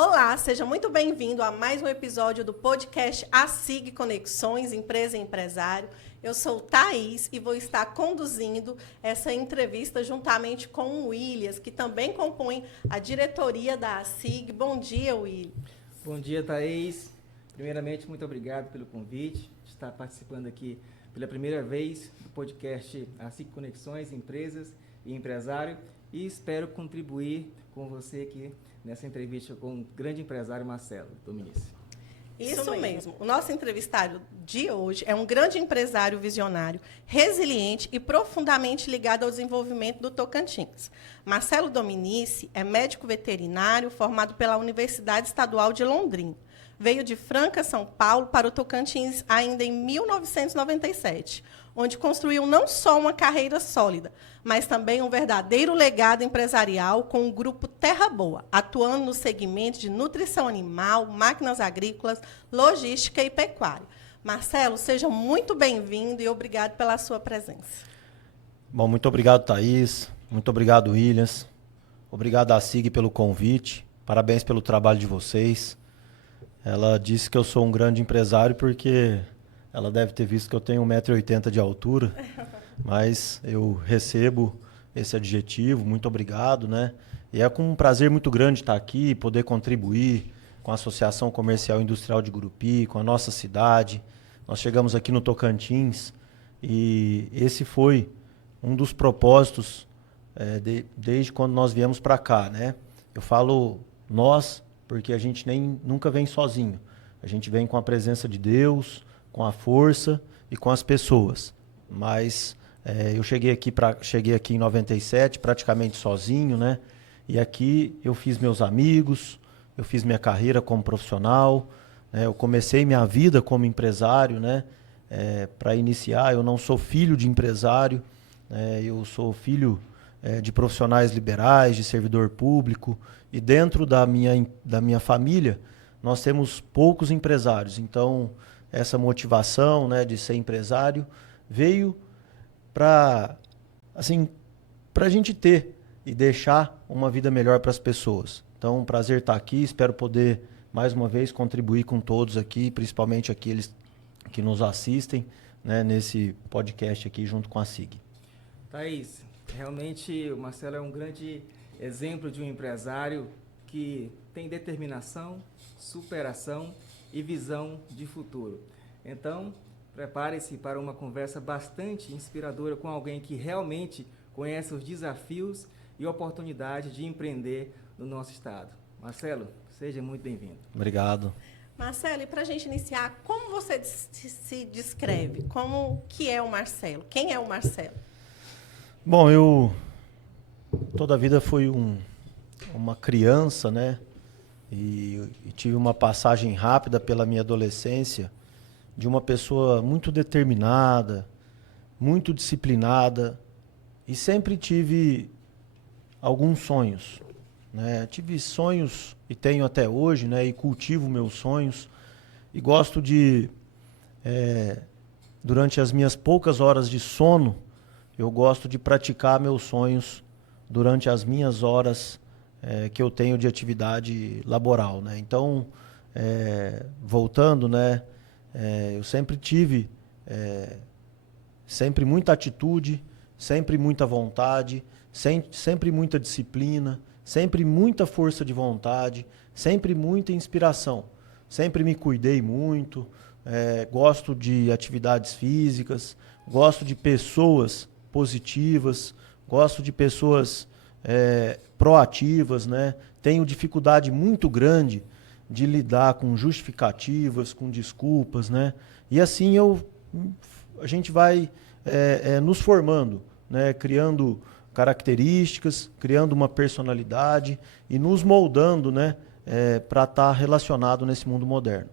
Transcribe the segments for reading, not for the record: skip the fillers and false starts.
Olá, seja muito bem-vindo a mais um episódio do podcast ASIG Conexões, Empresa e Empresário. Eu sou Thaís e vou estar conduzindo essa entrevista juntamente com o Williams, que também compõe a diretoria da ASIG. Bom dia, Williams. Bom dia, Thaís. Primeiramente, muito obrigado pelo convite de estar participando aqui pela primeira vez do podcast ASIG Conexões, Empresas e Empresário, e espero contribuir com você aqui nessa entrevista com o grande empresário Marcelo Dominici. Isso mesmo. O nosso entrevistado de hoje é um grande empresário visionário, resiliente e profundamente ligado ao desenvolvimento do Tocantins. Marcelo Dominici é médico veterinário formado pela Universidade Estadual de Londrina. Veio de Franca, São Paulo, para o Tocantins ainda em 1997, onde construiu não só uma carreira sólida, mas também um verdadeiro legado empresarial com o grupo Terra Boa, atuando no segmento de nutrição animal, máquinas agrícolas, logística e pecuária. Marcelo, seja muito bem-vindo e obrigado pela sua presença. Bom, muito obrigado, Thaís. Muito obrigado, Williams. Obrigado à SIG pelo convite. Parabéns pelo trabalho de vocês. Ela disse que eu sou um grande empresário porque ela deve ter visto que eu tenho 1,80 m de altura, mas eu recebo esse adjetivo, muito obrigado, né? E é com um prazer muito grande estar aqui, poder contribuir com a Associação Comercial e Industrial de Gurupi, com a nossa cidade. Nós chegamos aqui no Tocantins e esse foi um dos propósitos desde quando nós viemos para cá, né? Eu falo nós, porque a gente nunca vem sozinho. A gente vem com a presença de Deus, com a força e com as pessoas. Mas eu cheguei aqui em 97, praticamente sozinho, né? E aqui eu fiz meus amigos, eu fiz minha carreira como profissional, né? Eu comecei minha vida como empresário, né? Para iniciar, eu não sou filho de empresário, eu sou filho de profissionais liberais, de servidor público, e dentro da minha família nós temos poucos empresários. Então essa motivação, né, de ser empresário veio para a gente ter e deixar uma vida melhor para as pessoas. Então, um prazer estar aqui, espero poder mais uma vez contribuir com todos aqui, principalmente aqueles que nos assistem, né, nesse podcast aqui junto com a SIG. Thaís, realmente o Marcelo é um grande exemplo de um empresário que tem determinação, superação e visão de futuro. Então, prepare-se para uma conversa bastante inspiradora com alguém que realmente conhece os desafios e oportunidades de empreender no nosso estado. Marcelo, seja muito bem-vindo. Obrigado. Marcelo, e para a gente iniciar, como você se descreve? Como que é o Marcelo? Quem é o Marcelo? Bom, eu toda a vida fui uma criança, né? E tive uma passagem rápida pela minha adolescência de uma pessoa muito determinada, muito disciplinada, e sempre tive alguns sonhos, né? Tive sonhos e tenho até hoje, né? E cultivo meus sonhos e gosto de, durante as minhas poucas horas de sono, eu gosto de praticar meus sonhos durante as minhas horas que eu tenho de atividade laboral, né? Então, voltando, né? Eu sempre tive sempre muita atitude, sempre muita vontade, sempre muita disciplina, sempre muita força de vontade, sempre muita inspiração. Sempre me cuidei muito, gosto de atividades físicas, gosto de pessoas positivas, gosto de pessoas proativas, né? Tenho dificuldade muito grande de lidar com justificativas, com desculpas, né? E assim a gente vai nos formando, né? Criando características, criando uma personalidade e nos moldando, né? Para estar relacionado nesse mundo moderno.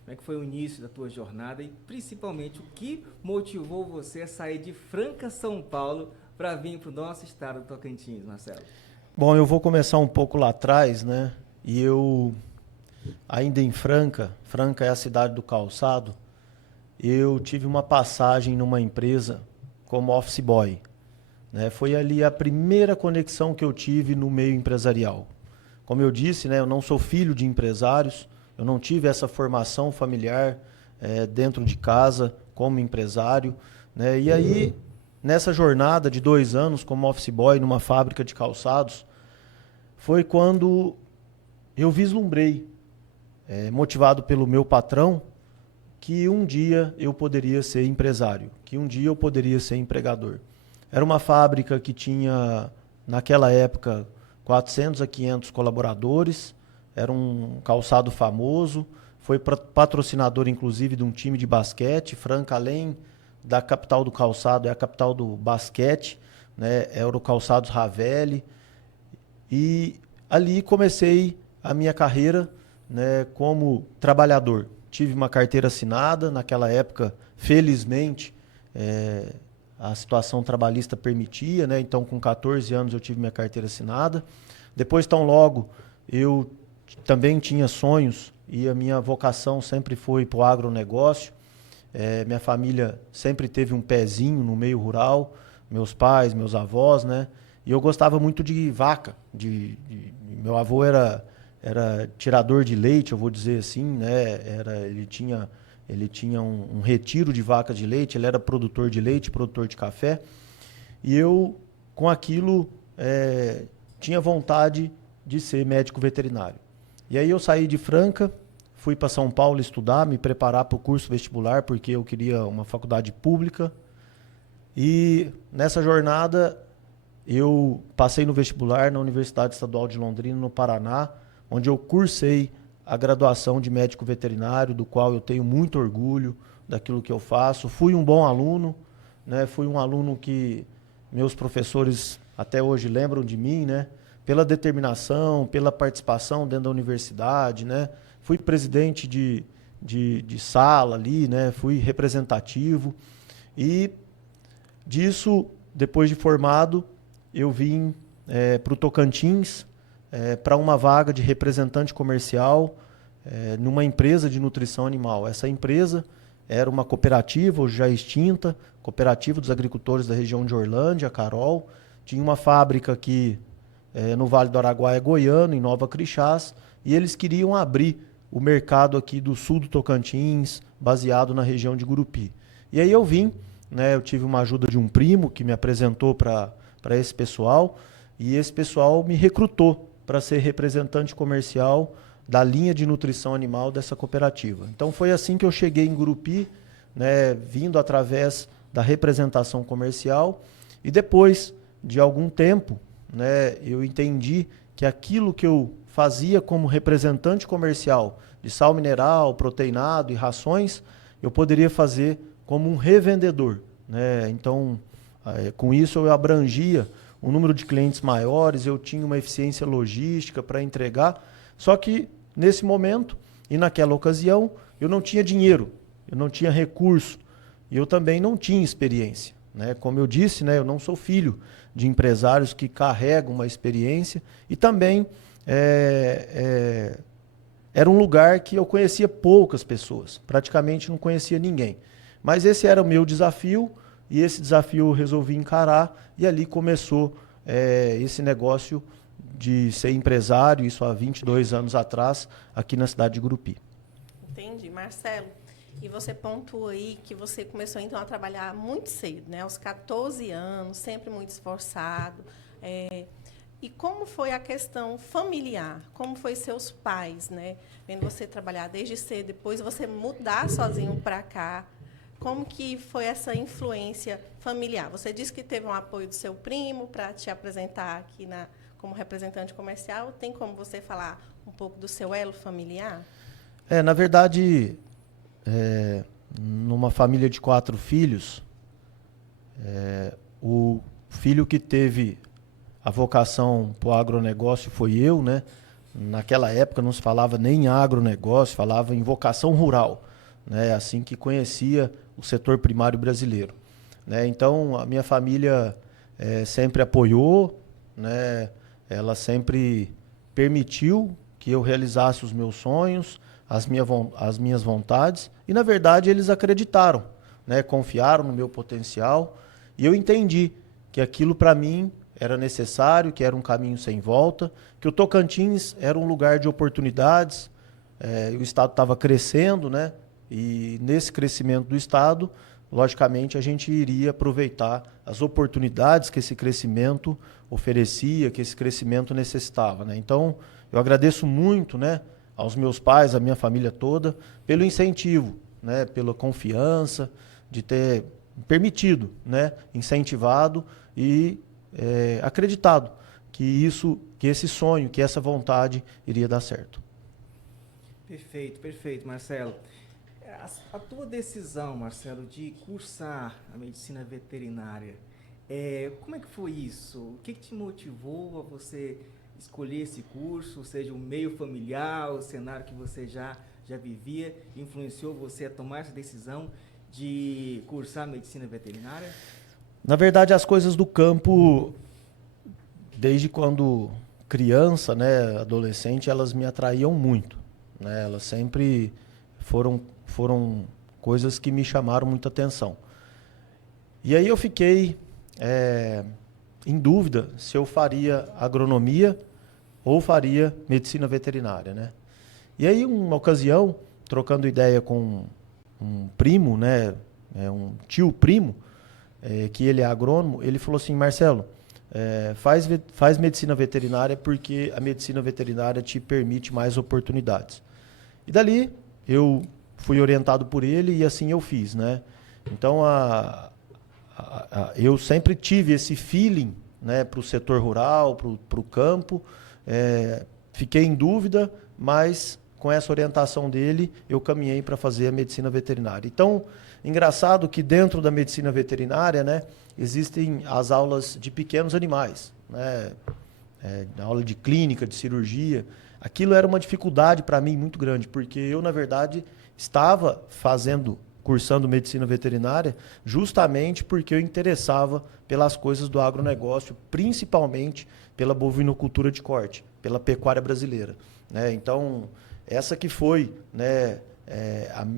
Como é que foi o início da tua jornada e principalmente o que motivou você a sair de Franca, São Paulo, para vir para o nosso estado do Tocantins, Marcelo? Bom, eu vou começar um pouco lá atrás, né? E eu, ainda em Franca é a cidade do calçado, eu tive uma passagem numa empresa como office boy, né? Foi ali a primeira conexão que eu tive no meio empresarial. Como eu disse, né, eu não sou filho de empresários, eu não tive essa formação familiar dentro de casa como empresário, né? E aí, nessa jornada de 2 anos como office boy numa fábrica de calçados, foi quando eu vislumbrei, motivado pelo meu patrão, que um dia eu poderia ser empresário, que um dia eu poderia ser empregador. Era uma fábrica que tinha, naquela época, 400 a 500 colaboradores, era um calçado famoso, foi patrocinador, inclusive, de um time de basquete. Franca, além da capital do calçado, é a capital do basquete, né? Era o Calçados Ravelli. E ali comecei a minha carreira, né, como trabalhador. Tive uma carteira assinada, naquela época, felizmente, a situação trabalhista permitia, né? Então, com 14 anos, eu tive minha carteira assinada. Depois, tão logo, eu também tinha sonhos e a minha vocação sempre foi para o agronegócio. Minha família sempre teve um pezinho no meio rural, meus pais, meus avós, né? E eu gostava muito de vaca. Meu avô era tirador de leite, eu vou dizer assim, né? Ele tinha um retiro de vacas de leite, ele era produtor de leite, produtor de café. E eu, com aquilo, tinha vontade de ser médico veterinário. E aí eu saí de Franca, fui para São Paulo estudar, me preparar para o curso vestibular, porque eu queria uma faculdade pública. E nessa jornada eu passei no vestibular na Universidade Estadual de Londrina, no Paraná, onde eu cursei a graduação de médico veterinário, do qual eu tenho muito orgulho daquilo que eu faço. Fui um bom aluno, né? Fui um aluno que meus professores até hoje lembram de mim, né? Pela determinação, pela participação dentro da universidade, né? Fui presidente de sala ali, né? Fui representativo. E disso, depois de formado, eu vim para o Tocantins, para uma vaga de representante comercial numa empresa de nutrição animal. Essa empresa era uma cooperativa, hoje já extinta, Cooperativa dos Agricultores da região de Orlândia, a Carol. Tinha uma fábrica aqui no Vale do Araguaia, Goiano, em Nova Crixás, e eles queriam abrir o mercado aqui do sul do Tocantins, baseado na região de Gurupi. E aí eu vim, né, eu tive uma ajuda de um primo que me apresentou para esse pessoal, e esse pessoal me recrutou para ser representante comercial da linha de nutrição animal dessa cooperativa. Então foi assim que eu cheguei em Gurupi, né, vindo através da representação comercial, e depois de algum tempo, né, eu entendi que aquilo que eu fazia como representante comercial de sal mineral, proteinado e rações, eu poderia fazer como um revendedor, né? Então, com isso eu abrangia um número de clientes maiores, eu tinha uma eficiência logística para entregar, só que nesse momento e naquela ocasião eu não tinha dinheiro, eu não tinha recurso e eu também não tinha experiência, né? Como eu disse, né, eu não sou filho de empresários que carregam uma experiência e também era um lugar que eu conhecia poucas pessoas, praticamente não conhecia ninguém. Mas esse era o meu desafio e esse desafio eu resolvi encarar e ali começou esse negócio de ser empresário, isso há 22 anos atrás, aqui na cidade de Gurupi. Entendi. Marcelo, e você pontuou aí que você começou então a trabalhar muito cedo, né? Aos 14 anos, sempre muito esforçado. E como foi a questão familiar? Como foi seus pais, né? Vendo você trabalhar desde cedo, depois você mudar sozinho para cá. Como que foi essa influência familiar? Você disse que teve um apoio do seu primo para te apresentar aqui como representante comercial. Tem como você falar um pouco do seu elo familiar? Na verdade, numa família de 4 filhos, o filho que teve a vocação para o agronegócio foi eu, né? Naquela época não se falava nem em agronegócio, falava em vocação rural, né? Assim que conhecia o setor primário brasileiro, né? Então, a minha família sempre apoiou, né? Ela sempre permitiu que eu realizasse os meus sonhos, as minhas vontades, e, na verdade, eles acreditaram, né? Confiaram no meu potencial, e eu entendi que aquilo, para mim, era necessário, que era um caminho sem volta, que o Tocantins era um lugar de oportunidades, o Estado estava crescendo, né? E nesse crescimento do Estado, logicamente, a gente iria aproveitar as oportunidades que esse crescimento oferecia, que esse crescimento necessitava, né? Então, eu agradeço muito, né, aos meus pais, à minha família toda, pelo incentivo, né, pela confiança, de ter permitido, né, incentivado e acreditado que esse sonho, que essa vontade iria dar certo. Perfeito, Marcelo. A tua decisão, Marcelo, de cursar a medicina veterinária, como é que foi isso? O que te motivou a você escolher esse curso? Ou seja, o meio familiar, o cenário que você já vivia, influenciou você a tomar essa decisão de cursar medicina veterinária? Na verdade, as coisas do campo, desde quando criança, né, adolescente, elas me atraíam muito, né? Elas sempre foram coisas que me chamaram muita atenção. E aí eu fiquei em dúvida se eu faria agronomia ou faria medicina veterinária, né? E aí, uma ocasião, trocando ideia com um primo, né, um tio primo, que ele é agrônomo, ele falou assim: Marcelo, faz medicina veterinária porque a medicina veterinária te permite mais oportunidades. E dali eu fui orientado por ele e assim eu fiz, né? Então eu sempre tive esse feeling, né, para o setor rural, para o campo. Fiquei em dúvida, mas com essa orientação dele eu caminhei para fazer a medicina veterinária. Então, engraçado que dentro da medicina veterinária, né, existem as aulas de pequenos animais, né, aula de clínica, de cirurgia. Aquilo era uma dificuldade para mim muito grande, porque eu, na verdade, estava cursando medicina veterinária justamente porque eu interessava pelas coisas do agronegócio, principalmente pela bovinocultura de corte, pela pecuária brasileira, né? Então, essa que foi, né,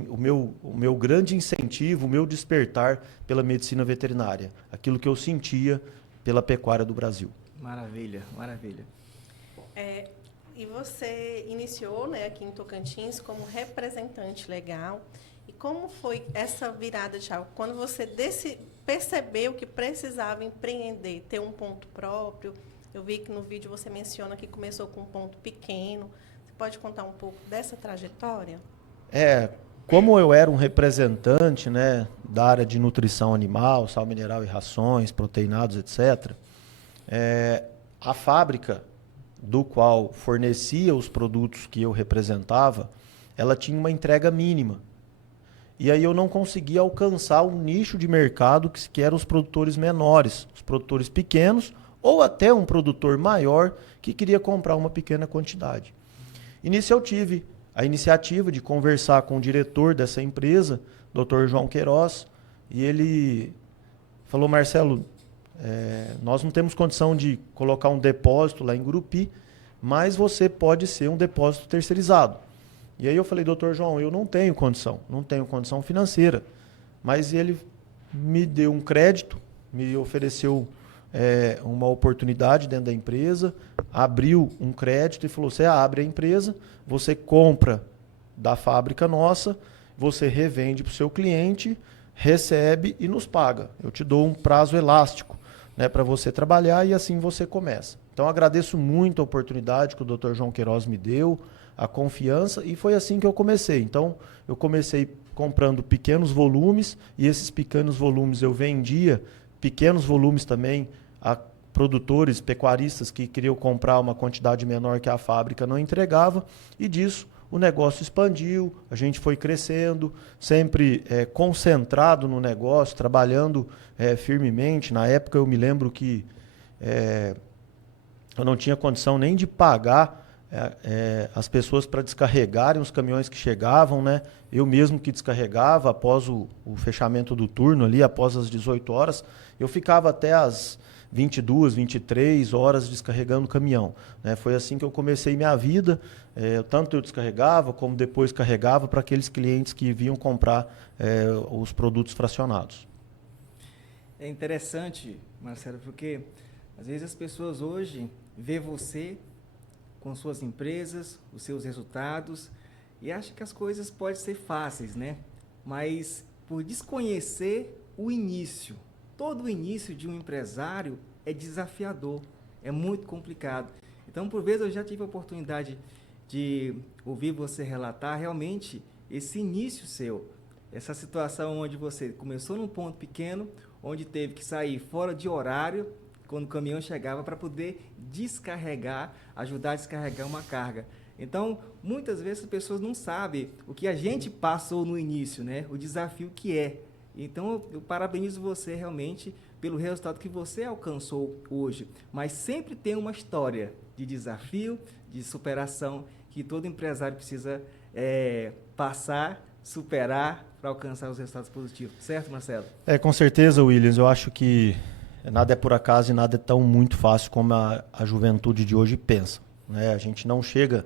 o meu grande incentivo, o meu despertar pela medicina veterinária, aquilo que eu sentia pela pecuária do Brasil. Maravilha. E você iniciou, né, aqui em Tocantins como representante legal. E como foi essa virada de chave? Quando você percebeu que precisava empreender, ter um ponto próprio, eu vi que no vídeo você menciona que começou com um ponto pequeno. Você pode contar um pouco dessa trajetória? Como eu era um representante, né, da área de nutrição animal, sal mineral e rações, proteinados, etc., a fábrica do qual fornecia os produtos que eu representava, ela tinha uma entrega mínima. E aí eu não conseguia alcançar um nicho de mercado que eram os produtores menores, os produtores pequenos, ou até um produtor maior que queria comprar uma pequena quantidade. E nisso eu tive a iniciativa de conversar com o diretor dessa empresa, Dr. João Queiroz, e ele falou: Marcelo, nós não temos condição de colocar um depósito lá em Gurupi, mas você pode ser um depósito terceirizado. E aí eu falei: doutor João, eu não tenho condição financeira. Mas ele me deu um crédito, me ofereceu uma oportunidade dentro da empresa, abriu um crédito e falou: você abre a empresa, você compra da fábrica nossa, você revende para o seu cliente, recebe e nos paga. Eu te dou um prazo elástico, né, para você trabalhar, e assim você começa. Então, agradeço muito a oportunidade que o Dr. João Queiroz me deu, a confiança, e foi assim que eu comecei. Então, eu comecei comprando pequenos volumes, e esses pequenos volumes eu vendia, pequenos volumes também, a produtores, pecuaristas que queriam comprar uma quantidade menor que a fábrica não entregava, e disso o negócio expandiu, a gente foi crescendo, sempre concentrado no negócio, trabalhando firmemente. Na época eu me lembro que eu não tinha condição nem de pagar as pessoas para descarregarem os caminhões que chegavam, né? Eu mesmo que descarregava após o fechamento do turno ali, após as 18 horas, eu ficava até as 22, 23 horas descarregando o caminhão, né? Foi assim que eu comecei minha vida, tanto eu descarregava como depois carregava para aqueles clientes que vinham comprar os produtos fracionados. É interessante, Marcelo, porque Às vezes as pessoas hoje vê você com suas empresas, os seus resultados, e acham que as coisas podem ser fáceis, né? Mas por desconhecer o início, todo o início de um empresário é desafiador, é muito complicado. Então, por vezes, eu já tive a oportunidade de ouvir você relatar realmente esse início seu, essa situação onde você começou num ponto pequeno, onde teve que sair fora de horário, quando o caminhão chegava, para poder descarregar, ajudar a descarregar uma carga. Então, muitas vezes as pessoas não sabem o que a gente passou no início, né? O desafio que é. Então, eu parabenizo você realmente pelo resultado que você alcançou hoje. Mas sempre tem uma história de desafio, de superação, que todo empresário precisa passar, superar para alcançar os resultados positivos. Certo, Marcelo? Com certeza, Williams. Eu acho que nada é por acaso e nada é tão muito fácil como a juventude de hoje pensa, né? A gente não chega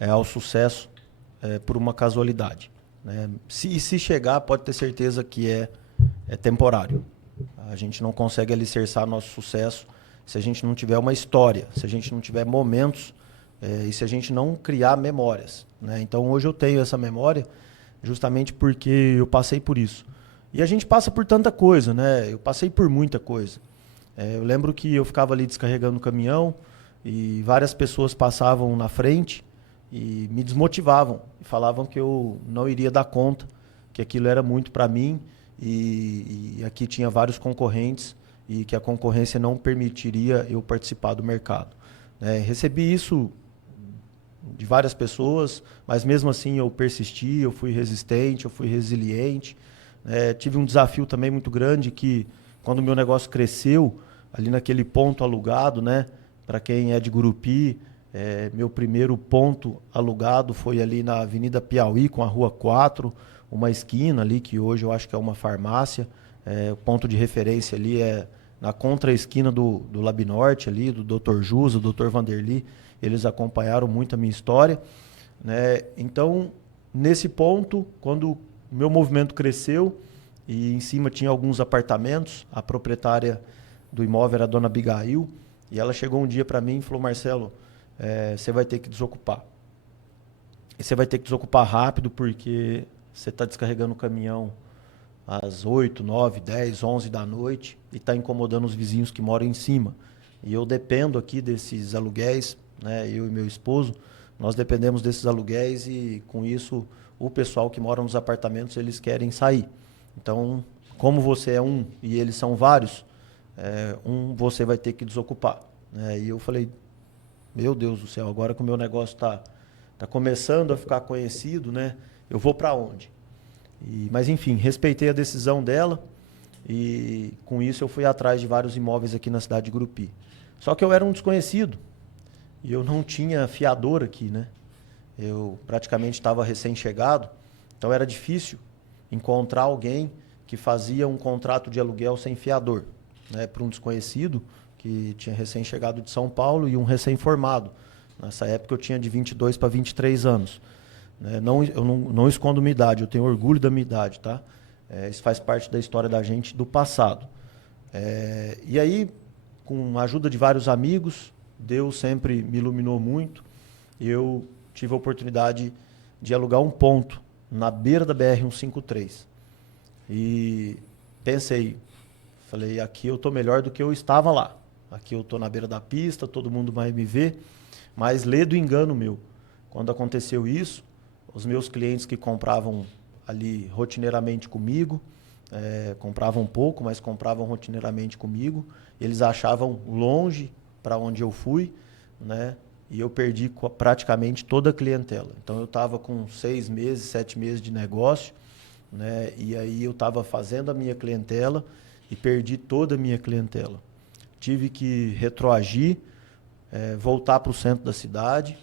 ao sucesso por uma casualidade, né? Se chegar, pode ter certeza que é temporário. A gente não consegue alicerçar nosso sucesso se a gente não tiver uma história, se a gente não tiver momentos e se a gente não criar memórias, né? Então, hoje eu tenho essa memória justamente porque eu passei por isso. E a gente passa por tanta coisa, né? Eu passei por muita coisa. Eu lembro que eu ficava ali descarregando o caminhão e várias pessoas passavam na frente e me desmotivavam. E falavam que eu não iria dar conta, que aquilo era muito para mim e aqui tinha vários concorrentes e que a concorrência não permitiria eu participar do mercado. Recebi isso de várias pessoas, mas mesmo assim eu persisti, eu fui resistente, eu fui resiliente. Tive um desafio também muito grande que, quando o meu negócio cresceu, ali naquele ponto alugado, né? Para quem é de Gurupi, meu primeiro ponto alugado foi ali na Avenida Piauí, com a Rua 4, uma esquina ali, que hoje eu acho que é uma farmácia. O ponto de referência ali é na contra-esquina do Labinorte, ali, do Dr. Jusa, do Dr. Vanderly. Eles acompanharam muito a minha história, né? Então, nesse ponto, quando o meu movimento cresceu e em cima tinha alguns apartamentos, a proprietária do imóvel era a dona Abigail, e ela chegou um dia para mim e falou: Marcelo, você vai ter que desocupar. E você vai ter que desocupar rápido, porque você está descarregando o caminhão às 8, 9, 10, 11 da noite e está incomodando os vizinhos que moram em cima. E eu dependo aqui desses aluguéis, né? Eu e meu esposo, nós dependemos desses aluguéis e, com isso, o pessoal que mora nos apartamentos, eles querem sair. Então, como você é um e eles são vários, você vai ter que desocupar, né? E eu falei: meu Deus do céu, agora que o meu negócio está começando a ficar conhecido, né? Eu vou para onde? Mas, enfim, respeitei a decisão dela e, com isso, eu fui atrás de vários imóveis aqui na cidade de Gurupi. Só que eu era um desconhecido e eu não tinha fiador aqui, né? Eu praticamente estava recém-chegado, então era difícil encontrar alguém que fazia um contrato de aluguel sem fiador, né? Para um desconhecido que tinha recém-chegado de São Paulo e um recém-formado. Nessa época eu tinha de 22 para 23 anos. Eu não escondo minha idade, eu tenho orgulho da minha idade, tá? Isso faz parte da história da gente do passado. E aí, com a ajuda de vários amigos, Deus sempre me iluminou muito. Eu tive a oportunidade de alugar um ponto na beira da BR-153. E pensei, falei: aqui eu estou melhor do que eu estava lá. Aqui eu estou na beira da pista, todo mundo vai me ver. Mas lê do engano meu. Quando aconteceu isso, os meus clientes que compravam ali rotineiramente comigo, compravam pouco, mas compravam rotineiramente comigo, eles achavam longe para onde eu fui, né? E eu perdi praticamente toda a clientela. Então eu estava com 6 meses, 7 meses de negócio, né? E aí eu estava fazendo a minha clientela e perdi toda a minha clientela. Tive que retroagir, voltar para o centro da cidade,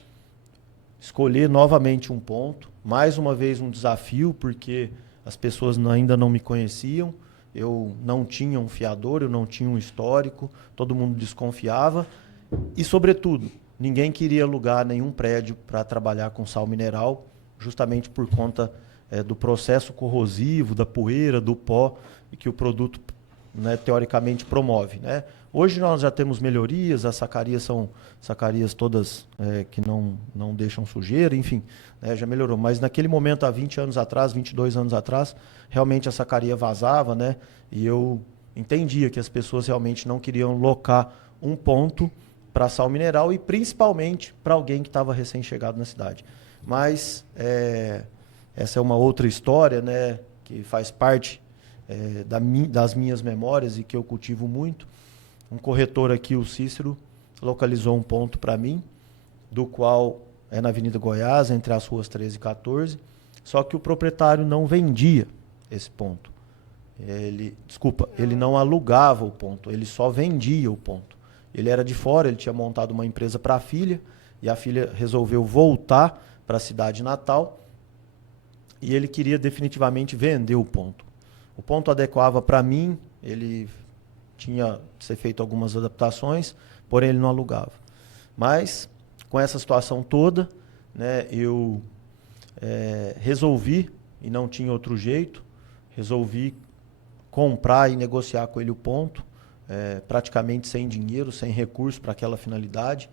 escolher novamente um ponto, mais uma vez um desafio, porque as pessoas ainda não me conheciam, eu não tinha um fiador, eu não tinha um histórico, todo mundo desconfiava e, sobretudo, ninguém queria alugar nenhum prédio para trabalhar com sal mineral, justamente por conta do processo corrosivo, da poeira, do pó que o produto né, teoricamente promove, né? Hoje nós já temos melhorias, as sacarias são sacarias todas que não deixam sujeira, enfim, né, já melhorou. Mas naquele momento, há 20 anos atrás, 22 anos atrás, realmente a sacaria vazava, né? E eu entendia que as pessoas realmente não queriam locar um ponto para sal mineral e principalmente para alguém que estava recém-chegado na cidade. Mas essa é uma outra história, né, que faz parte das minhas memórias e que eu cultivo muito. Um corretor aqui, o Cícero, localizou um ponto para mim, do qual é na Avenida Goiás, entre as ruas 13 e 14, só que o proprietário não vendia esse ponto. Ele não alugava o ponto, ele só vendia o ponto. Ele era de fora, ele tinha montado uma empresa para a filha, e a filha resolveu voltar para a cidade natal, e ele queria definitivamente vender o ponto. O ponto adequava para mim, ele tinha que ser feito algumas adaptações, porém ele não alugava. Mas, com essa situação toda, né, eu resolvi, e não tinha outro jeito, resolvi comprar e negociar com ele o ponto, praticamente sem dinheiro, sem recurso para aquela finalidade.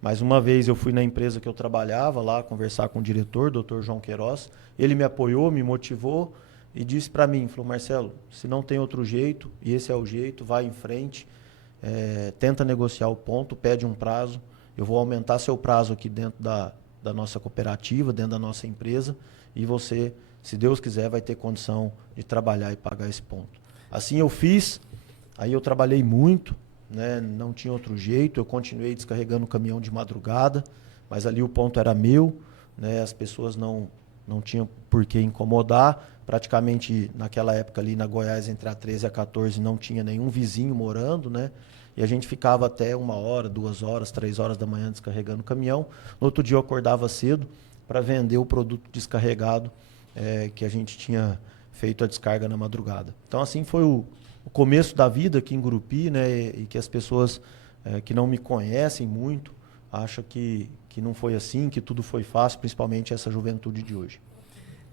Mais uma vez eu fui na empresa que eu trabalhava lá, conversar com o diretor, Dr. João Queiroz. Ele me apoiou, me motivou e disse para mim, falou, Marcelo, se não tem outro jeito, e esse é o jeito, vai em frente, tenta negociar o ponto, pede um prazo, eu vou aumentar seu prazo aqui dentro da nossa cooperativa, dentro da nossa empresa, e você, se Deus quiser, vai ter condição de trabalhar e pagar esse ponto. Assim eu fiz, aí eu trabalhei muito, né, não tinha outro jeito, eu continuei descarregando o caminhão de madrugada, mas ali o ponto era meu, né, as pessoas não tinham por que incomodar, praticamente naquela época ali na Goiás, entre a 13 e a 14, não tinha nenhum vizinho morando, né, e a gente ficava até 1 hora, 2 horas, 3 horas da manhã descarregando o caminhão. No outro dia eu acordava cedo para vender o produto descarregado que a gente tinha feito a descarga na madrugada. Então assim foi o começo da vida aqui em Gurupi, né, e que as pessoas que não me conhecem muito acham que não foi assim, que tudo foi fácil, principalmente essa juventude de hoje.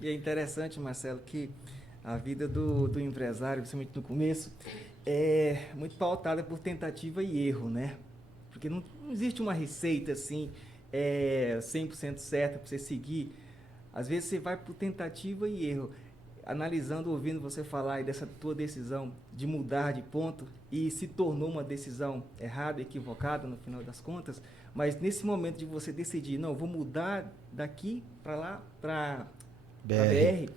E é interessante, Marcelo, que a vida do empresário, principalmente no começo, é muito pautada por tentativa e erro, né? Porque não existe uma receita assim 100% certa para você seguir. Às vezes você vai por tentativa e erro. Analisando, ouvindo você falar dessa tua decisão de mudar de ponto, e se tornou uma decisão errada, equivocada no final das contas, mas nesse momento de você decidir, não, vou mudar daqui para lá, para BR,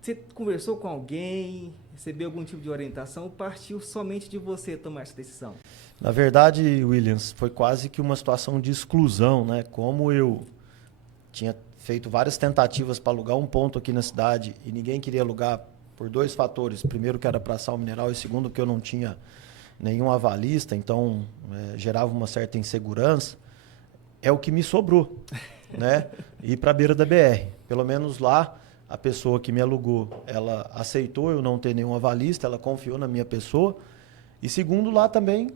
você conversou com alguém, recebeu algum tipo de orientação, ou partiu somente de você tomar essa decisão? Na verdade, Williams, foi quase que uma situação de exclusão, né? Como eu tinha feito várias tentativas para alugar um ponto aqui na cidade e ninguém queria alugar por 2 fatores. Primeiro, que era para sal mineral, e segundo, que eu não tinha nenhum avalista, então gerava uma certa insegurança. É o que me sobrou, né? Ir para a beira da BR. Pelo menos lá, a pessoa que me alugou, ela aceitou eu não ter nenhum avalista, ela confiou na minha pessoa. E segundo, lá também,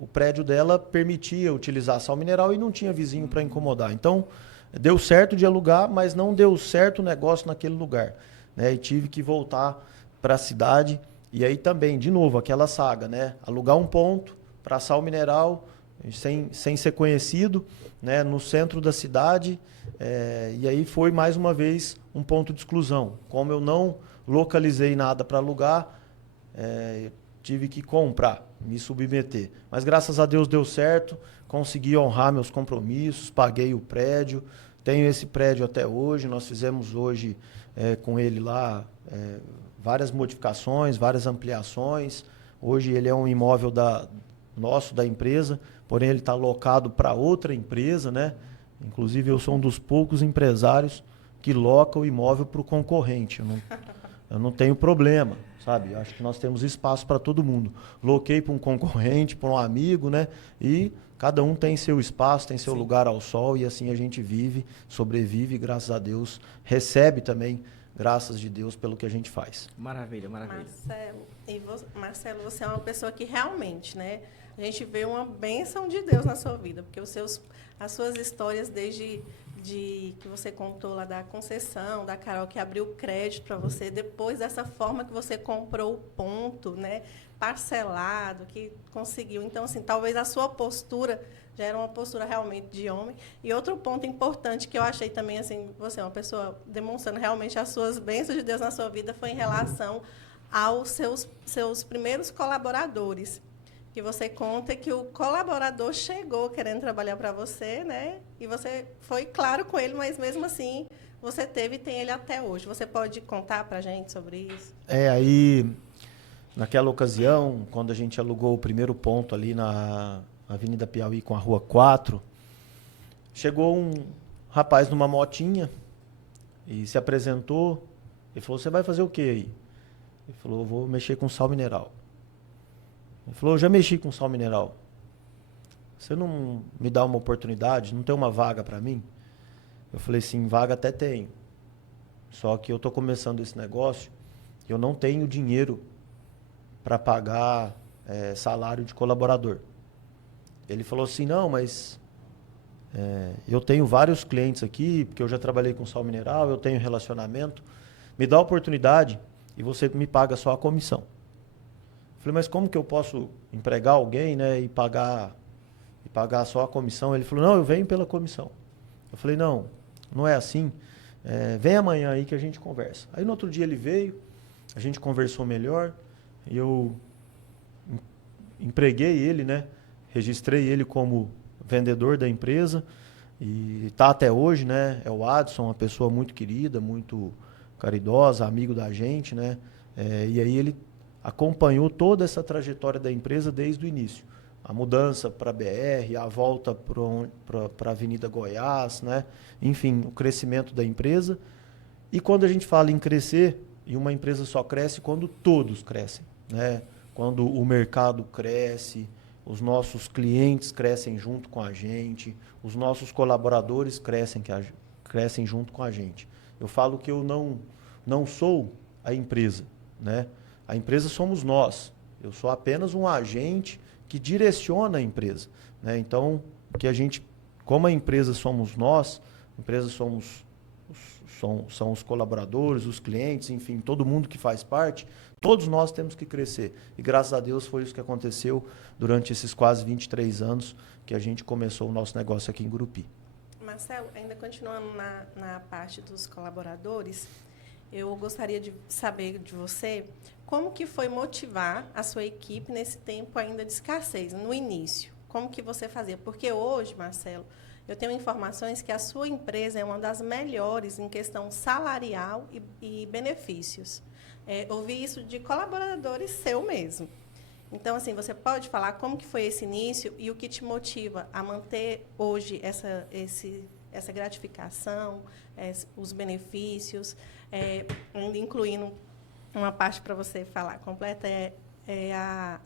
o prédio dela permitia utilizar sal mineral e não tinha vizinho para incomodar. Então, deu certo de alugar, mas não deu certo o negócio naquele lugar, né? E tive que voltar para a cidade. E aí também, de novo, aquela saga, né? Alugar um ponto para sal mineral, sem ser conhecido, né? No centro da cidade. E aí foi, mais uma vez, um ponto de exclusão. Como eu não localizei nada para alugar, tive que comprar, me submeter. Mas graças a Deus deu certo, consegui honrar meus compromissos, paguei o prédio, tenho esse prédio até hoje. Nós fizemos hoje com ele lá várias modificações, várias ampliações. Hoje ele é um imóvel nosso, da empresa, porém ele está alocado para outra empresa, né? Inclusive eu sou um dos poucos empresários que loca o imóvel para o concorrente. Eu não tenho problema, sabe? Acho que nós temos espaço para todo mundo. Loquei para um concorrente, para um amigo, né? E cada um tem seu espaço, tem seu Sim. lugar ao sol, e assim a gente vive, sobrevive, graças a Deus, recebe também graças de Deus pelo que a gente faz. Maravilha, maravilha. Marcelo, você é uma pessoa que realmente, né? A gente vê uma bênção de Deus na sua vida, porque as suas histórias desde que você contou lá da concessão, da Carol que abriu crédito para você, depois dessa forma que você comprou o ponto, né, parcelado, que conseguiu. Então, assim, talvez a sua postura já era uma postura realmente de homem. E outro ponto importante que eu achei também, assim, você é uma pessoa demonstrando realmente as suas bênçãos de Deus na sua vida, foi em relação aos seus primeiros colaboradores. Que você conta que o colaborador chegou querendo trabalhar para você, né? E você foi claro com ele, mas mesmo assim você teve e tem ele até hoje. Você pode contar para a gente sobre isso? Aí, naquela ocasião, quando a gente alugou o primeiro ponto ali na Avenida Piauí com a Rua 4, chegou um rapaz numa motinha e se apresentou. Ele falou, você vai fazer o quê aí? Ele falou, eu vou mexer com sal mineral. Ele falou, eu já mexi com sal mineral. Você não me dá uma oportunidade? Não tem uma vaga para mim? Eu falei, sim, vaga até tenho. Só que eu estou começando esse negócio e eu não tenho dinheiro para pagar salário de colaborador. Ele falou assim, não, mas eu tenho vários clientes aqui, porque eu já trabalhei com sal mineral, eu tenho relacionamento. Me dá a oportunidade e você me paga só a comissão. Falei, mas como que eu posso empregar alguém, né, e pagar só a comissão? Ele falou, não, eu venho pela comissão. Eu falei, não, não é assim. Vem amanhã aí que a gente conversa. Aí no outro dia ele veio, a gente conversou melhor, e eu empreguei ele, né, registrei ele como vendedor da empresa, e está até hoje, né, é o Adson, uma pessoa muito querida, muito caridosa, amigo da gente, né, e aí ele acompanhou toda essa trajetória da empresa desde o início. A mudança para a BR, a volta para a Avenida Goiás, né? Enfim, o crescimento da empresa. E quando a gente fala em crescer, e uma empresa só cresce quando todos crescem, né? Quando o mercado cresce, os nossos clientes crescem junto com a gente, os nossos colaboradores crescem junto com a gente. Eu falo que eu não sou a empresa, né? A empresa somos nós. Eu sou apenas um agente que direciona a empresa, né? Então, como a empresa somos nós, a empresa são os colaboradores, os clientes, enfim, todo mundo que faz parte, todos nós temos que crescer. E graças a Deus foi isso que aconteceu durante esses quase 23 anos que a gente começou o nosso negócio aqui em Gurupi. Marcelo, ainda continuando na parte dos colaboradores, eu gostaria de saber de você como que foi motivar a sua equipe nesse tempo ainda de escassez, no início. Como que você fazia? Porque hoje, Marcelo, eu tenho informações que a sua empresa é uma das melhores em questão salarial e benefícios. Ouvi isso de colaboradores seu mesmo. Então, assim, você pode falar como que foi esse início e o que te motiva a manter hoje essa gratificação, os benefícios, ainda incluindo uma parte para você falar completa,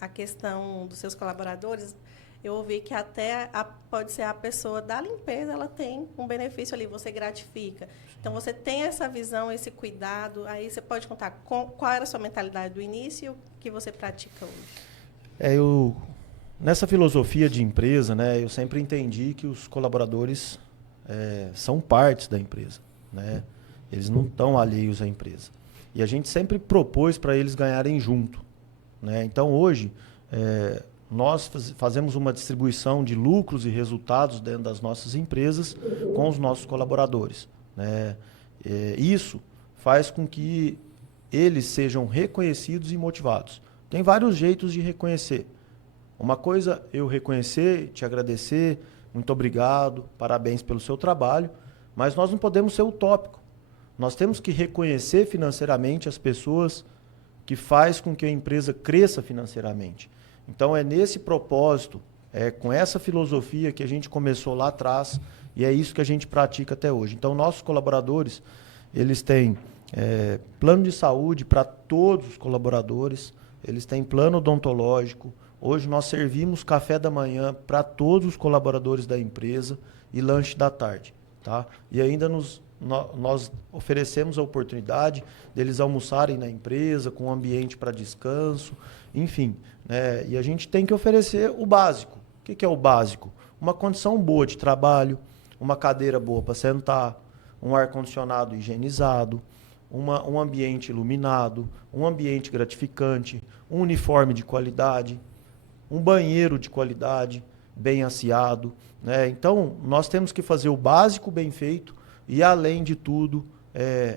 a questão dos seus colaboradores. Eu ouvi que até pode ser a pessoa da limpeza, ela tem um benefício ali, você gratifica. Então, você tem essa visão, esse cuidado, aí você pode contar qual era a sua mentalidade do início e o que você pratica hoje. Nessa filosofia de empresa, né, eu sempre entendi que os colaboradores são partes da empresa, né? Eles não estão alheios à empresa. E a gente sempre propôs para eles ganharem junto, né? Então, hoje, nós fazemos uma distribuição de lucros e resultados dentro das nossas empresas com os nossos colaboradores, né? Isso faz com que eles sejam reconhecidos e motivados. Tem vários jeitos de reconhecer. Uma coisa eu reconhecer, te agradecer, muito obrigado, parabéns pelo seu trabalho, mas nós não podemos ser utópicos. Nós temos que reconhecer financeiramente as pessoas que faz com que a empresa cresça financeiramente. Então, é nesse propósito, com essa filosofia que a gente começou lá atrás e é isso que a gente pratica até hoje. Então, nossos colaboradores, eles têm plano de saúde para todos os colaboradores, eles têm plano odontológico. Hoje nós servimos café da manhã para todos os colaboradores da empresa e lanche da tarde, tá? E ainda nós oferecemos a oportunidade deles almoçarem na empresa, com um ambiente para descanso, enfim, né? E a gente tem que oferecer o básico. O que é o básico? Uma condição boa de trabalho, uma cadeira boa para sentar, um ar-condicionado higienizado, um ambiente iluminado, um ambiente gratificante, um uniforme de qualidade, um banheiro de qualidade, bem asseado, né? Então, nós temos que fazer o básico bem feito e, além de tudo,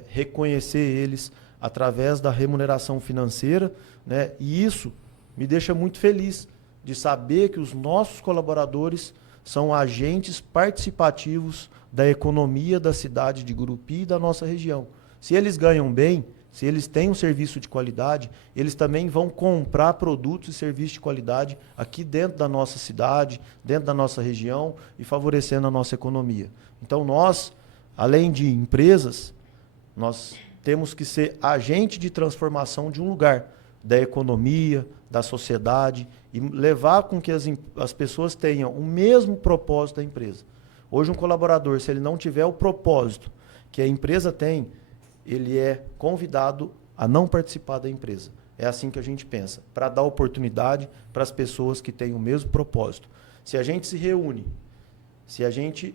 reconhecer eles através da remuneração financeira, né? E isso me deixa muito feliz de saber que os nossos colaboradores são agentes participativos da economia da cidade de Gurupi e da nossa região. Se eles ganham bem, se eles têm um serviço de qualidade, eles também vão comprar produtos e serviços de qualidade aqui dentro da nossa cidade, dentro da nossa região e favorecendo a nossa economia. Então nós, além de empresas, nós temos que ser agente de transformação de um lugar, da economia, da sociedade, e levar com que as pessoas tenham o mesmo propósito da empresa. Hoje um colaborador, se ele não tiver o propósito que a empresa tem, ele é convidado a não participar da empresa. É assim que a gente pensa, para dar oportunidade para as pessoas que têm o mesmo propósito. Se a gente se reúne, se a gente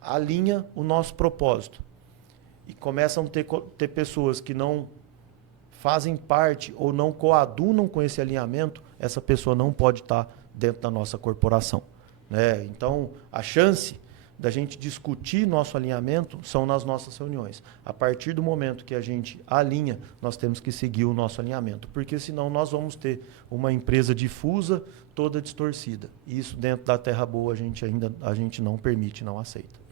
alinha o nosso propósito e começam a ter pessoas que não fazem parte ou não coadunam com esse alinhamento, essa pessoa não pode estar dentro da nossa corporação, né? Então, a chance da gente discutir nosso alinhamento são nas nossas reuniões. A partir do momento que a gente alinha, nós temos que seguir o nosso alinhamento, porque senão nós vamos ter uma empresa difusa, toda distorcida. E isso dentro da Terra Boa a gente não permite, não aceita.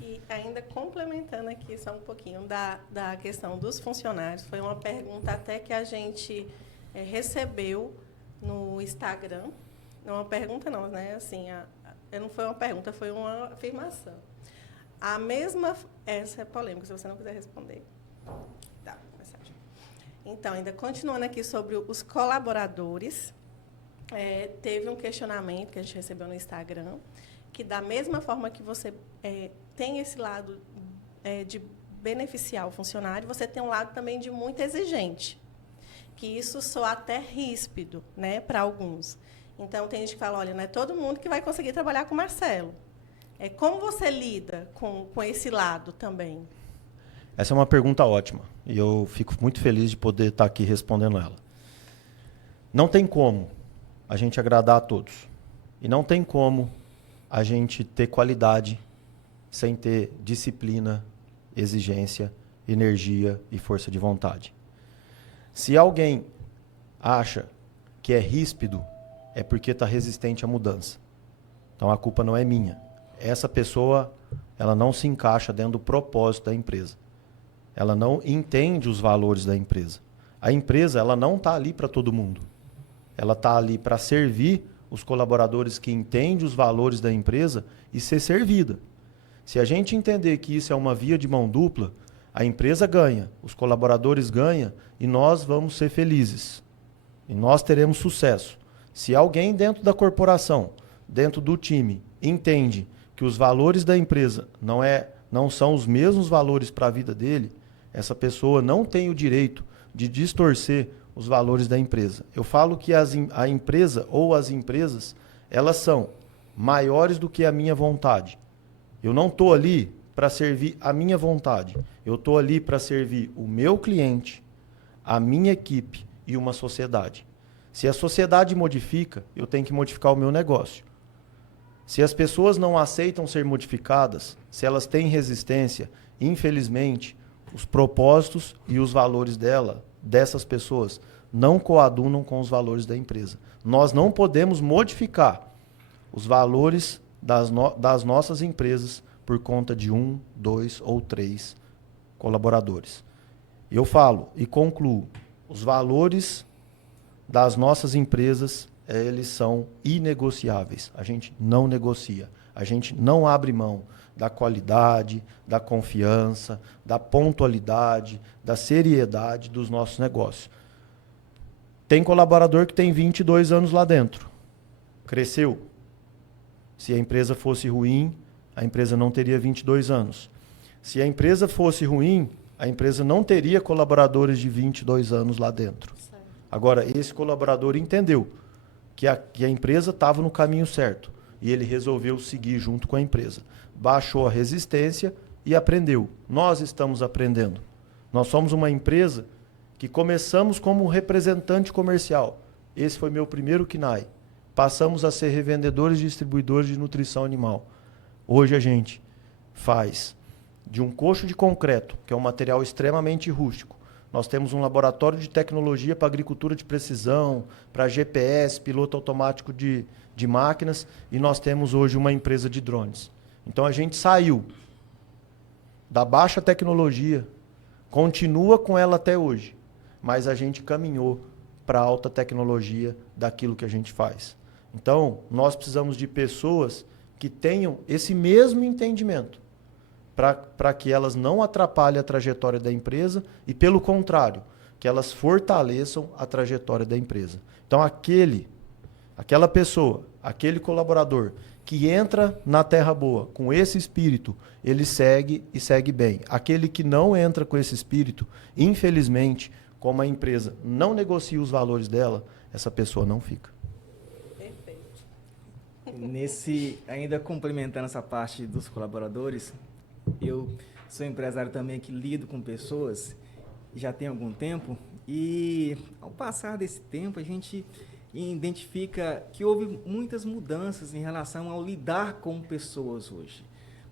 E ainda complementando aqui só um pouquinho da questão dos funcionários, foi uma pergunta até que a gente recebeu no Instagram. Não uma pergunta não, né? Assim, não foi uma pergunta, foi uma afirmação. A mesma... Essa é polêmica, se você não quiser responder. Tá, mensagem. Então, ainda continuando aqui sobre os colaboradores, teve um questionamento que a gente recebeu no Instagram, que da mesma forma que você tem esse lado de beneficiar o funcionário, você tem um lado também de muito exigente, que isso soa até ríspido, né, para alguns. Então, tem gente que fala, olha, não é todo mundo que vai conseguir trabalhar com o Marcelo. Como você lida com esse lado também? Essa é uma pergunta ótima, e eu fico muito feliz de poder estar aqui respondendo ela. Não tem como a gente agradar a todos. E não tem como a gente ter qualidade sem ter disciplina, exigência, energia e força de vontade. Se alguém acha que é ríspido, é porque está resistente à mudança. Então a culpa não é minha. Essa pessoa, ela não se encaixa dentro do propósito da empresa. Ela não entende os valores da empresa. A empresa, ela não está ali para todo mundo. Ela está ali para servir os colaboradores que entendem os valores da empresa e ser servida. Se a gente entender que isso é uma via de mão dupla, a empresa ganha, os colaboradores ganham e nós vamos ser felizes. E nós teremos sucesso. Se alguém dentro da corporação, dentro do time, entende que os valores da empresa não são os mesmos valores para a vida dele, essa pessoa não tem o direito de distorcer os valores da empresa. Eu falo que a empresa ou as empresas, elas são maiores do que a minha vontade. Eu não estou ali para servir a minha vontade. Eu estou ali para servir o meu cliente, a minha equipe e uma sociedade. Se a sociedade modifica, eu tenho que modificar o meu negócio. Se as pessoas não aceitam ser modificadas, se elas têm resistência, infelizmente, os propósitos e os valores dessas pessoas, não coadunam com os valores da empresa. Nós não podemos modificar os valores das nossas empresas por conta de 1, 2 ou 3 colaboradores. Eu falo e concluo, os valores das nossas empresas, eles são inegociáveis. A gente não negocia. A gente não abre mão da qualidade, da confiança, da pontualidade, da seriedade dos nossos negócios. Tem colaborador que tem 22 anos lá dentro. Cresceu. Se a empresa fosse ruim, a empresa não teria 22 anos. Se a empresa fosse ruim, a empresa não teria colaboradores de 22 anos lá dentro. Agora, esse colaborador entendeu que a empresa estava no caminho certo. e ele resolveu seguir junto com a empresa. Baixou a resistência e aprendeu. Nós estamos aprendendo. Nós somos uma empresa que começamos como representante comercial. Esse foi meu primeiro KNAI. Passamos a ser revendedores e distribuidores de nutrição animal. Hoje a gente faz de um coxo de concreto, que é um material extremamente rústico. Nós temos um laboratório de tecnologia para agricultura de precisão, para GPS, piloto automático de máquinas, e nós temos hoje uma empresa de drones. Então a gente saiu da baixa tecnologia, continua com ela até hoje, mas a gente caminhou para a alta tecnologia daquilo que a gente faz. Então, nós precisamos de pessoas que tenham esse mesmo entendimento, para que elas não atrapalhem a trajetória da empresa e, pelo contrário, que elas fortaleçam a trajetória da empresa. Então, aquela pessoa, aquele colaborador que entra na Terra Boa com esse espírito, ele segue e segue bem. Aquele que não entra com esse espírito, infelizmente, como a empresa não negocia os valores dela, essa pessoa não fica. Ainda complementando essa parte dos colaboradores, eu sou empresário também que lido com pessoas já tem algum tempo, e ao passar desse tempo a gente identifica que houve muitas mudanças em relação ao lidar com pessoas hoje.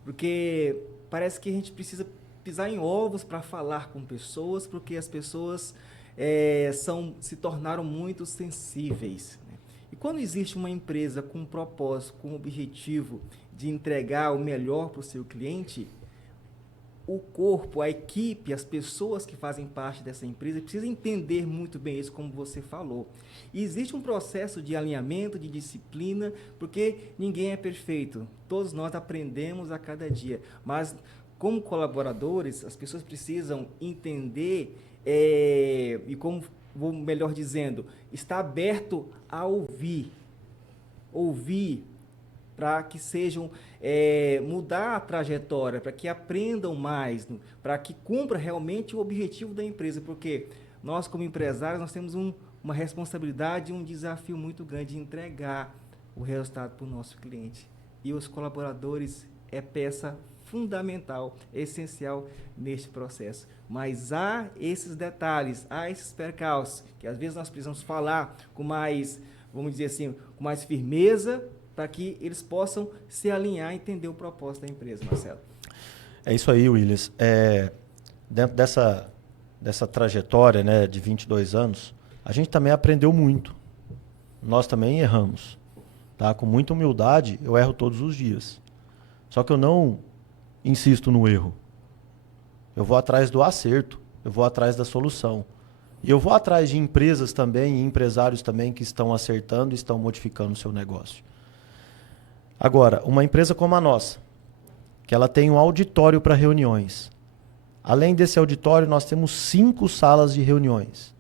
Porque parece que a gente precisa pisar em ovos para falar com pessoas, porque as pessoas se tornaram muito sensíveis. E quando existe uma empresa com um propósito, com o objetivo de entregar o melhor para o seu cliente, o corpo, a equipe, as pessoas que fazem parte dessa empresa precisam entender muito bem isso, como você falou. E existe um processo de alinhamento, de disciplina, porque ninguém é perfeito. Todos nós aprendemos a cada dia. Mas, como colaboradores, as pessoas precisam entender e como... vou melhor dizendo, está aberto a ouvir para que sejam, mudar a trajetória, para que aprendam mais, para que cumpra realmente o objetivo da empresa, porque nós como empresários, nós temos uma responsabilidade e um desafio muito grande de entregar o resultado para o nosso cliente. E os colaboradores é peça fundamental, essencial neste processo. Mas há esses detalhes, há esses percalços, que às vezes nós precisamos falar com mais, vamos dizer assim, com mais firmeza, para que eles possam se alinhar e entender o propósito da empresa, Marcelo. É isso aí, Williams. Dentro dessa trajetória, né, de 22 anos, a gente também aprendeu muito. Nós também erramos. Tá? Com muita humildade, eu erro todos os dias. Só que eu não insisto no erro. Eu vou atrás do acerto, eu vou atrás da solução. E eu vou atrás de empresas também e empresários também que estão acertando e estão modificando o seu negócio. Agora, uma empresa como a nossa, que ela tem um auditório para reuniões. Além desse auditório, nós temos 5 salas de reuniões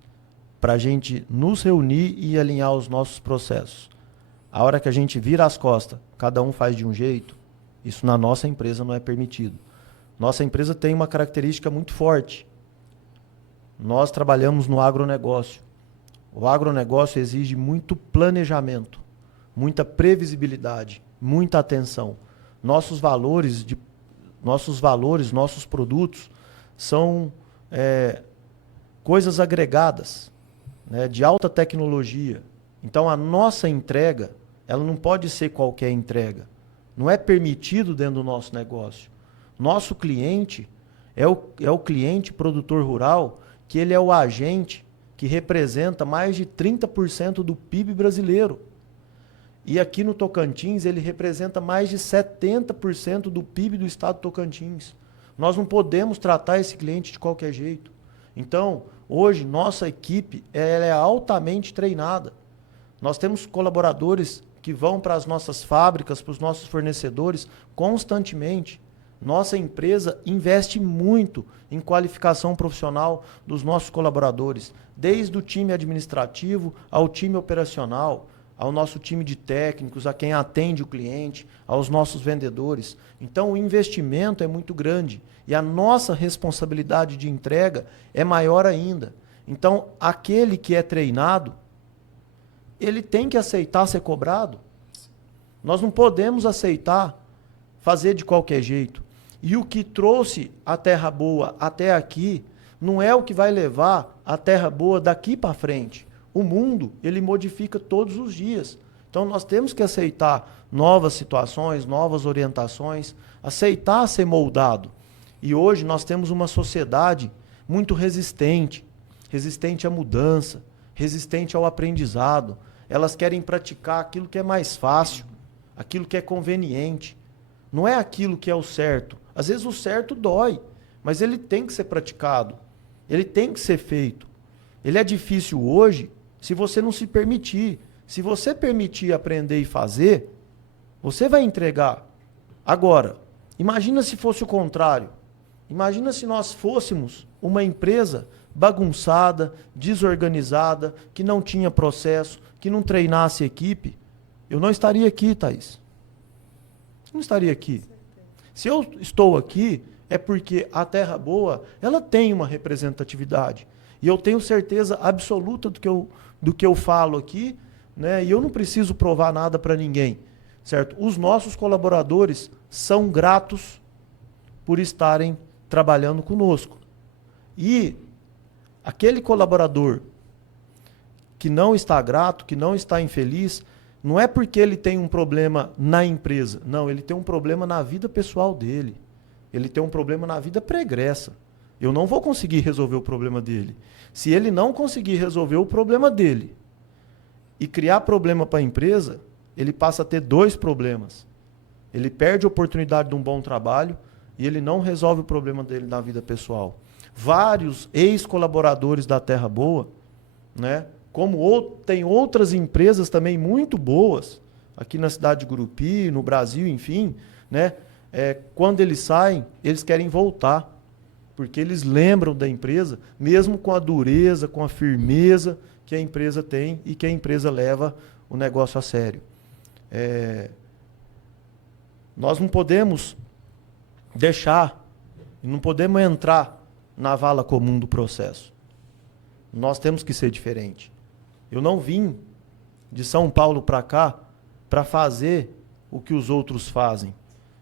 para a gente nos reunir e alinhar os nossos processos. A hora que a gente vira as costas, cada um faz de um jeito, isso na nossa empresa não é permitido. Nossa empresa tem uma característica muito forte. Nós trabalhamos no agronegócio. O agronegócio exige muito planejamento, muita previsibilidade, muita atenção. Nossos valores, nossos produtos são coisas agregadas, né, de alta tecnologia. Então, a nossa entrega, ela não pode ser qualquer entrega. Não é permitido dentro do nosso negócio. Nosso cliente é o cliente produtor rural, que ele é o agente que representa mais de 30% do PIB brasileiro. E aqui no Tocantins, ele representa mais de 70% do PIB do estado do Tocantins. Nós não podemos tratar esse cliente de qualquer jeito. Então, hoje, nossa equipe ela é altamente treinada. Nós temos colaboradores que vão para as nossas fábricas, para os nossos fornecedores, constantemente. Nossa empresa investe muito em qualificação profissional dos nossos colaboradores, desde o time administrativo ao time operacional, ao nosso time de técnicos, a quem atende o cliente, aos nossos vendedores. Então, o investimento é muito grande e a nossa responsabilidade de entrega é maior ainda. Então, aquele que é treinado, ele tem que aceitar ser cobrado. Nós não podemos aceitar fazer de qualquer jeito. E o que trouxe a Terra Boa até aqui não é o que vai levar a Terra Boa daqui para frente. O mundo, ele modifica todos os dias. Então nós temos que aceitar novas situações, novas orientações, aceitar ser moldado. E hoje nós temos uma sociedade muito resistente, resistente à mudança, resistente ao aprendizado. Elas querem praticar aquilo que é mais fácil, aquilo que é conveniente. Não é aquilo que é o certo. Às vezes o certo dói, mas ele tem que ser praticado. Ele tem que ser feito. Ele é difícil hoje se você não se permitir. Se você permitir aprender e fazer, você vai entregar. Agora, imagina se fosse o contrário. Imagina se nós fôssemos uma empresa bagunçada, desorganizada, que não tinha processo, que não treinasse equipe. Eu não estaria aqui, Thaís. Não estaria aqui. Se eu estou aqui, é porque a Terra Boa, ela tem uma representatividade. E eu tenho certeza absoluta do que eu falo aqui, né? E eu não preciso provar nada para ninguém, certo? Os nossos colaboradores são gratos por estarem trabalhando conosco. E aquele colaborador que não está grato, que não está infeliz, não é porque ele tem um problema na empresa. Não, ele tem um problema na vida pessoal dele. Ele tem um problema na vida pregressa. Eu não vou conseguir resolver o problema dele. Se ele não conseguir resolver o problema dele e criar problema para a empresa, ele passa a ter 2 problemas. Ele perde a oportunidade de um bom trabalho e ele não resolve o problema dele na vida pessoal. Vários ex-colaboradores da Terra Boa, né, tem outras empresas também muito boas, aqui na cidade de Gurupi, no Brasil, enfim, né, quando eles saem, eles querem voltar, porque eles lembram da empresa, mesmo com a dureza, com a firmeza que a empresa tem e que a empresa leva o negócio a sério. Nós não podemos deixar, não podemos entrar na vala comum do processo. Nós temos que ser diferente. Eu não vim de São Paulo para cá para fazer o que os outros fazem.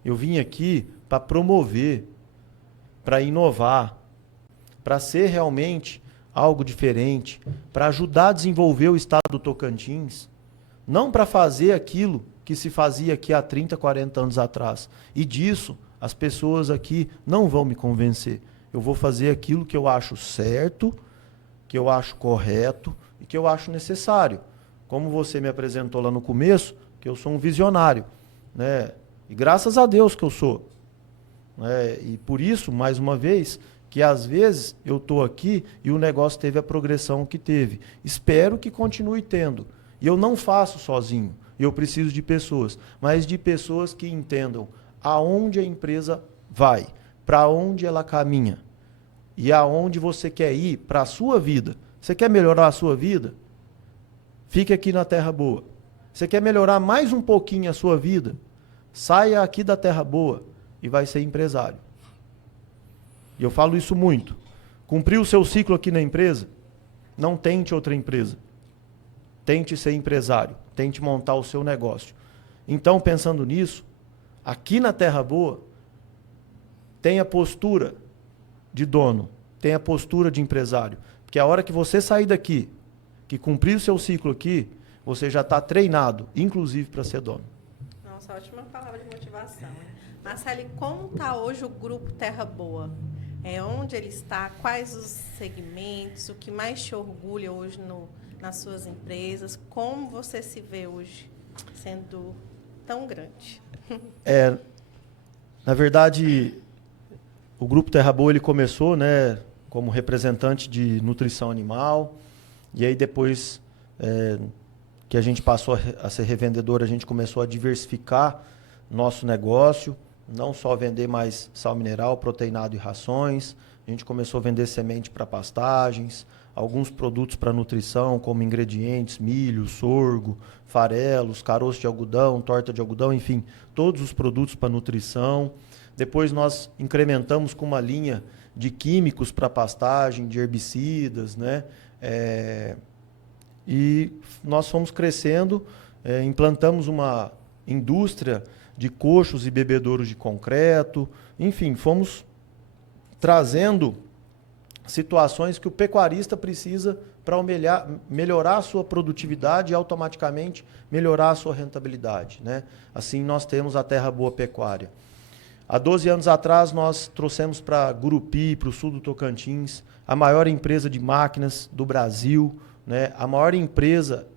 Eu vim aqui para promover, para inovar, para ser realmente algo diferente, para ajudar a desenvolver o estado do Tocantins, não para fazer aquilo que se fazia aqui há 30, 40 anos atrás. E disso as pessoas aqui não vão me convencer. Eu vou fazer aquilo que eu acho certo, que eu acho correto e que eu acho necessário. Como você me apresentou lá no começo, que eu sou um visionário, né? E graças a Deus que eu sou. E por isso, mais uma vez, que às vezes eu estou aqui e o negócio teve a progressão que teve. Espero que continue tendo. E eu não faço sozinho. Eu preciso de pessoas, mas de pessoas que entendam aonde a empresa vai, para onde ela caminha e aonde você quer ir para a sua vida. Você quer melhorar a sua vida? Fique aqui na Terra Boa. Você quer melhorar mais um pouquinho a sua vida? Saia aqui da Terra Boa e vai ser empresário. E eu falo isso muito. Cumpriu o seu ciclo aqui na empresa? Não tente outra empresa. Tente ser empresário. Tente montar o seu negócio. Então, pensando nisso, aqui na Terra Boa, tenha postura de dono, tenha postura de empresário. Porque a hora que você sair daqui, que cumprir o seu ciclo aqui, você já está treinado, inclusive para ser dono. Nossa, ótima palavra de motivação. Marcelo, como está hoje o Grupo Terra Boa? Onde ele está? Quais os segmentos? O que mais te orgulha hoje nas suas empresas? Como você se vê hoje sendo tão grande? Na verdade, o Grupo Terra Boa ele começou, né, como representante de nutrição animal, e aí depois que a gente passou a ser revendedor, a gente começou a diversificar nosso negócio, não só vender mais sal mineral, proteinado e rações, a gente começou a vender semente para pastagens, alguns produtos para nutrição, como ingredientes, milho, sorgo, farelos, caroço de algodão, torta de algodão, enfim, todos os produtos para nutrição. Depois nós incrementamos com uma linha de químicos para pastagem, de herbicidas, né? E nós fomos crescendo, implantamos uma indústria de coxos e bebedouros de concreto, enfim, fomos trazendo situações que o pecuarista precisa para melhorar a sua produtividade e automaticamente melhorar a sua rentabilidade, né? Assim nós temos a Terra Boa Pecuária. Há 12 anos atrás nós trouxemos para Gurupi, para o sul do Tocantins, a maior empresa de máquinas do Brasil, né? A maior empresa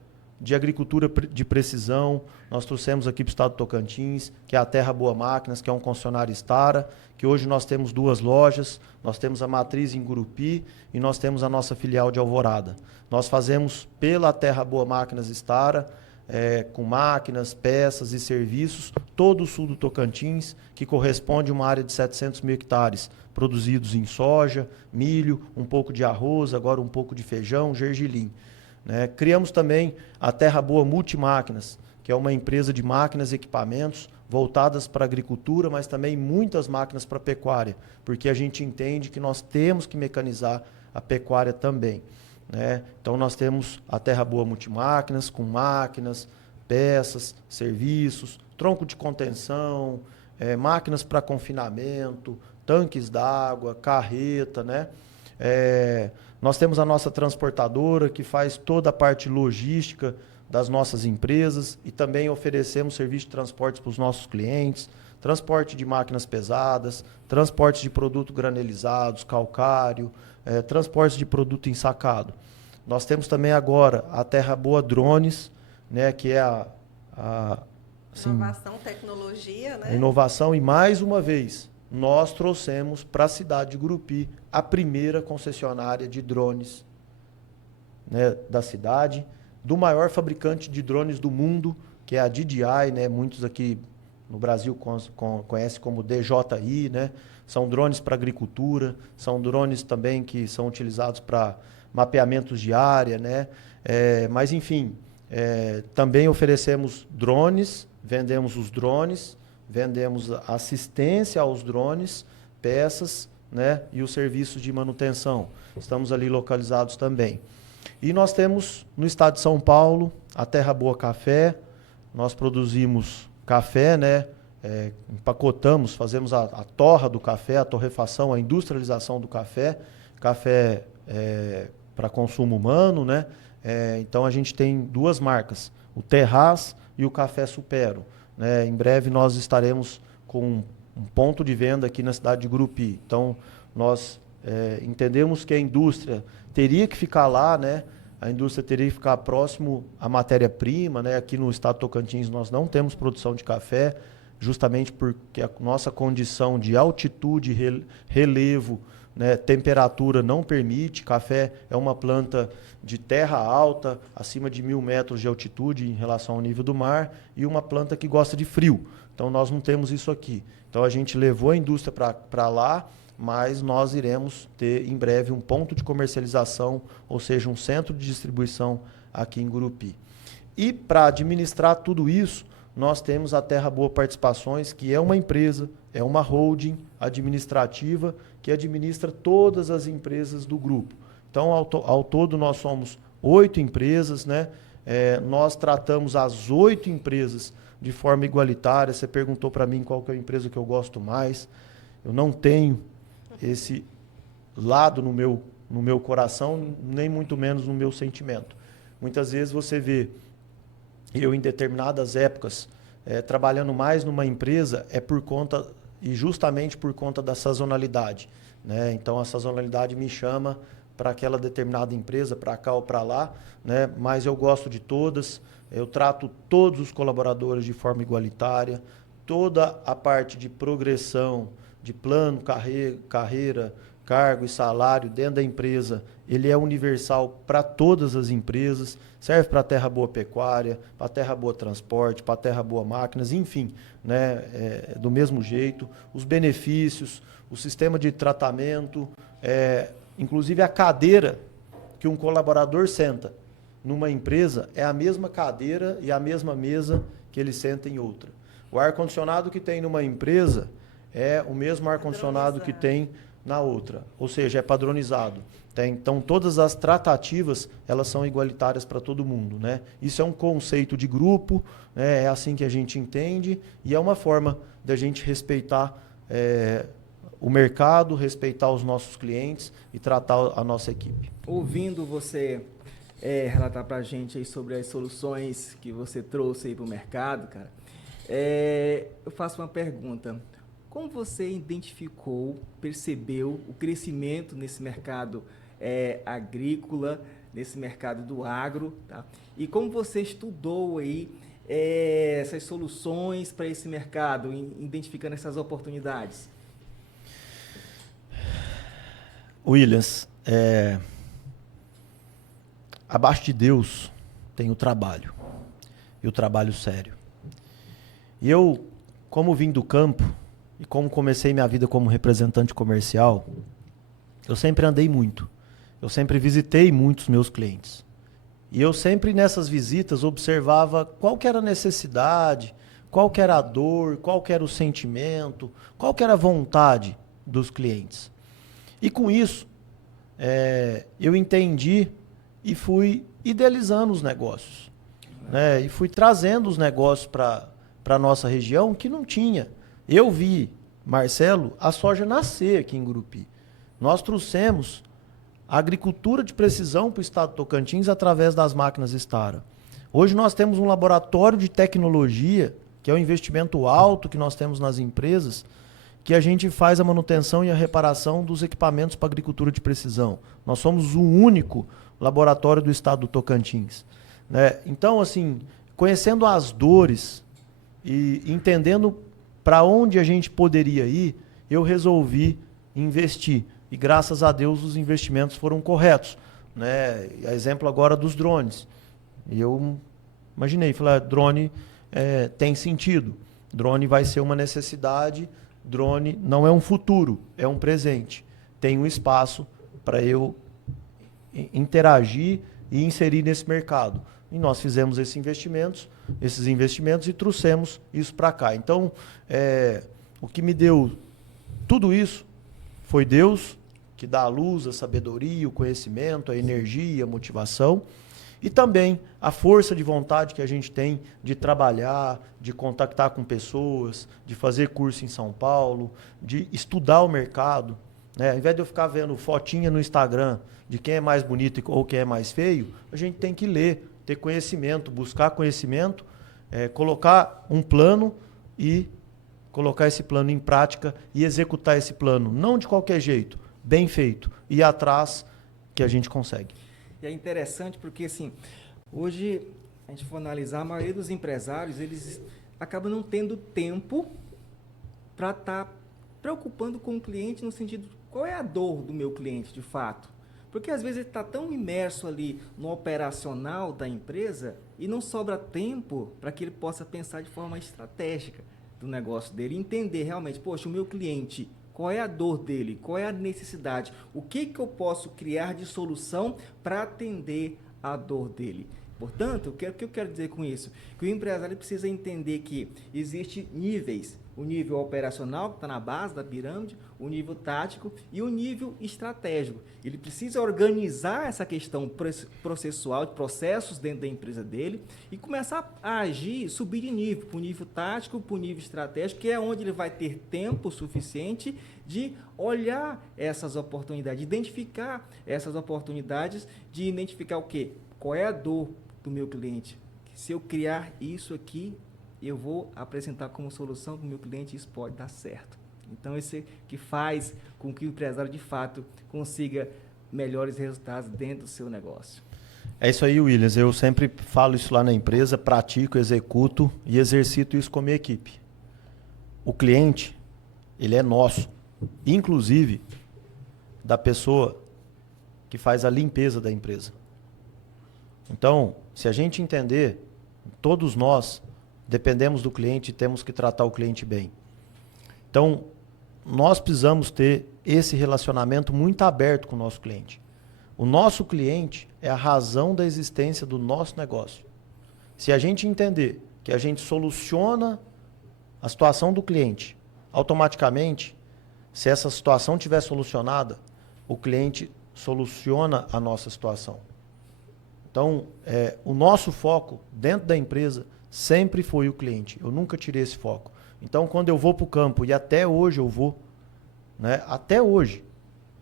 de agricultura de precisão. Nós trouxemos aqui para o estado do Tocantins, que é a Terra Boa Máquinas, que é um concessionário Stara, que hoje nós temos 2 lojas, nós temos a matriz em Gurupi e nós temos a nossa filial de Alvorada. Nós fazemos pela Terra Boa Máquinas Stara, com máquinas, peças e serviços, todo o sul do Tocantins, que corresponde a uma área de 700 mil hectares, produzidos em soja, milho, um pouco de arroz, agora um pouco de feijão, gergelim. Né? Criamos também a Terra Boa Multimáquinas, que é uma empresa de máquinas e equipamentos voltadas para a agricultura, mas também muitas máquinas para a pecuária, porque a gente entende que nós temos que mecanizar a pecuária também. Né? Então nós temos a Terra Boa Multimáquinas, com máquinas, peças, serviços, tronco de contenção, máquinas para confinamento, tanques d'água, carreta, né? Nós temos a nossa transportadora, que faz toda a parte logística das nossas empresas e também oferecemos serviço de transporte para os nossos clientes, transporte de máquinas pesadas, transporte de produtos granelizados, calcário, transporte de produto ensacado. Nós temos também agora a Terra Boa Drones, né, que é assim, inovação, tecnologia, né? Inovação, e mais uma vez, nós trouxemos para a cidade de Gurupi a primeira concessionária de drones, né, da cidade, do maior fabricante de drones do mundo, que é a DJI, né, muitos aqui no Brasil conhecem como DJI, né? São drones para agricultura, são drones também que são utilizados para mapeamentos de área, né? Mas, enfim, também oferecemos drones, vendemos os drones, vendemos assistência aos drones, peças, né? E os serviços de manutenção. Estamos ali localizados também. E nós temos no estado de São Paulo a Terra Boa Café. Nós produzimos café, né? Empacotamos, fazemos a torra do café, a torrefação, a industrialização do café, café para consumo humano, né? Então a gente tem 2 marcas, o Terraz e o Café Supero, né? Em breve nós estaremos com um ponto de venda aqui na cidade de Gurupi. Então nós entendemos que a indústria teria que ficar lá, né? A indústria teria que ficar próximo à matéria-prima, né? Aqui no estado de Tocantins nós não temos produção de café, justamente porque a nossa condição de altitude, relevo, né, temperatura não permite. Café é uma planta de terra alta, acima de 1.000 metros de altitude em relação ao nível do mar, e uma planta que gosta de frio. Então nós não temos isso aqui. Então a gente levou a indústria para lá, mas nós iremos ter em breve um ponto de comercialização, ou seja, um centro de distribuição aqui em Gurupi. E para administrar tudo isso, nós temos a Terra Boa Participações, que é uma empresa, é uma holding administrativa que administra todas as empresas do grupo. Então, ao todo, nós somos 8 empresas, né? Nós tratamos as 8 empresas de forma igualitária. Você perguntou para mim qual que é a empresa que eu gosto mais. Eu não tenho esse lado no meu coração, nem muito menos no meu sentimento. Muitas vezes você vê eu, em determinadas épocas, trabalhando mais numa empresa, e justamente por conta da sazonalidade, né? Então, a sazonalidade me chama para aquela determinada empresa, para cá ou para lá, né? Mas eu gosto de todas, eu trato todos os colaboradores de forma igualitária, toda a parte de progressão, de plano, carreira, cargo e salário dentro da empresa, ele é universal para todas as empresas, serve para a Terra Boa Pecuária, para a Terra Boa Transporte, para a Terra Boa Máquinas, enfim, né? Do mesmo jeito, os benefícios, o sistema de tratamento, inclusive a cadeira que um colaborador senta numa empresa é a mesma cadeira e a mesma mesa que ele senta em outra. O ar-condicionado que tem numa empresa é o mesmo ar-condicionado que tem na outra, ou seja, é padronizado. Então, todas as tratativas, elas são igualitárias para todo mundo, né? Isso é um conceito de grupo, né? É assim que a gente entende e é uma forma da gente respeitar o mercado, respeitar os nossos clientes e tratar a nossa equipe. Ouvindo você relatar para a gente aí sobre as soluções que você trouxe aí para o mercado, cara, eu faço uma pergunta. Como você identificou, percebeu o crescimento nesse mercado agrícola, nesse mercado do agro, tá? E como você estudou aí essas soluções para esse mercado, identificando essas oportunidades? Williams, abaixo de Deus tem o trabalho, e o trabalho sério. E eu, como vim do campo, e como comecei minha vida como representante comercial, eu sempre andei muito. Eu sempre visitei muitos meus clientes. E eu sempre nessas visitas observava qual que era a necessidade, qual que era a dor, qual que era o sentimento, qual que era a vontade dos clientes. E com isso, eu entendi e fui idealizando os negócios, né? E fui trazendo os negócios para a nossa região que não tinha. Eu vi, Marcelo, a soja nascer aqui em Gurupi. Nós trouxemos a agricultura de precisão para o estado do Tocantins através das máquinas Stara. Hoje nós temos um laboratório de tecnologia, que é um investimento alto que nós temos nas empresas, que a gente faz a manutenção e a reparação dos equipamentos para agricultura de precisão. Nós somos o único laboratório do estado do Tocantins, né? Então, assim, conhecendo as dores e entendendo para onde a gente poderia ir, eu resolvi investir. E graças a Deus os investimentos foram corretos, né? A exemplo agora dos drones. E eu imaginei, falei, drone tem sentido. Drone vai ser uma necessidade, drone não é um futuro, é um presente. Tem um espaço para eu interagir e inserir nesse mercado. E nós fizemos esses investimentos e trouxemos isso para cá. Então, o que me deu tudo isso foi Deus, que dá a luz, a sabedoria, o conhecimento, a energia, a motivação. E também a força de vontade que a gente tem de trabalhar, de contactar com pessoas, de fazer curso em São Paulo, de estudar o mercado, né? Ao invés de eu ficar vendo fotinha no Instagram de quem é mais bonito ou quem é mais feio, a gente tem que ler, ter conhecimento, buscar conhecimento, colocar um plano e colocar esse plano em prática e executar esse plano, não de qualquer jeito, bem feito, e atrás que a gente consegue. E é interessante porque, assim, hoje, a gente for analisar, a maioria dos empresários, eles acabam não tendo tempo para estar preocupando com o cliente no sentido, qual é a dor do meu cliente, de fato? Porque, às vezes, ele está tão imerso ali no operacional da empresa e não sobra tempo para que ele possa pensar de forma estratégica do negócio dele, entender realmente, poxa, o meu cliente, qual é a dor dele, qual é a necessidade, o que eu posso criar de solução para atender a dor dele. Portanto, o que eu quero dizer com isso? Que o empresário precisa entender que existem níveis, o nível operacional, que está na base da pirâmide, o nível tático e o nível estratégico. Ele precisa organizar essa questão processual, de processos dentro da empresa dele e começar a agir, subir de nível, para o nível tático, para o nível estratégico, que é onde ele vai ter tempo suficiente de olhar essas oportunidades, de identificar essas oportunidades, de identificar o quê? Qual é a dor do meu cliente? Se eu criar isso aqui, eu vou apresentar como solução para o meu cliente, isso pode dar certo. Então, esse que faz com que o empresário, de fato, consiga melhores resultados dentro do seu negócio. É isso aí, Williams. Eu sempre falo isso lá na empresa, pratico, executo e exercito isso com a minha equipe. O cliente, ele é nosso, inclusive da pessoa que faz a limpeza da empresa. Então, se a gente entender, todos nós dependemos do cliente e temos que tratar o cliente bem. Então, nós precisamos ter esse relacionamento muito aberto com o nosso cliente. O nosso cliente é a razão da existência do nosso negócio. Se a gente entender que a gente soluciona a situação do cliente, automaticamente Se essa situação estiver solucionada, o cliente soluciona a nossa situação. Então, o nosso foco dentro da empresa sempre foi o cliente. Eu nunca tirei esse foco. Então, quando eu vou para o campo, e até hoje eu vou, né? Até hoje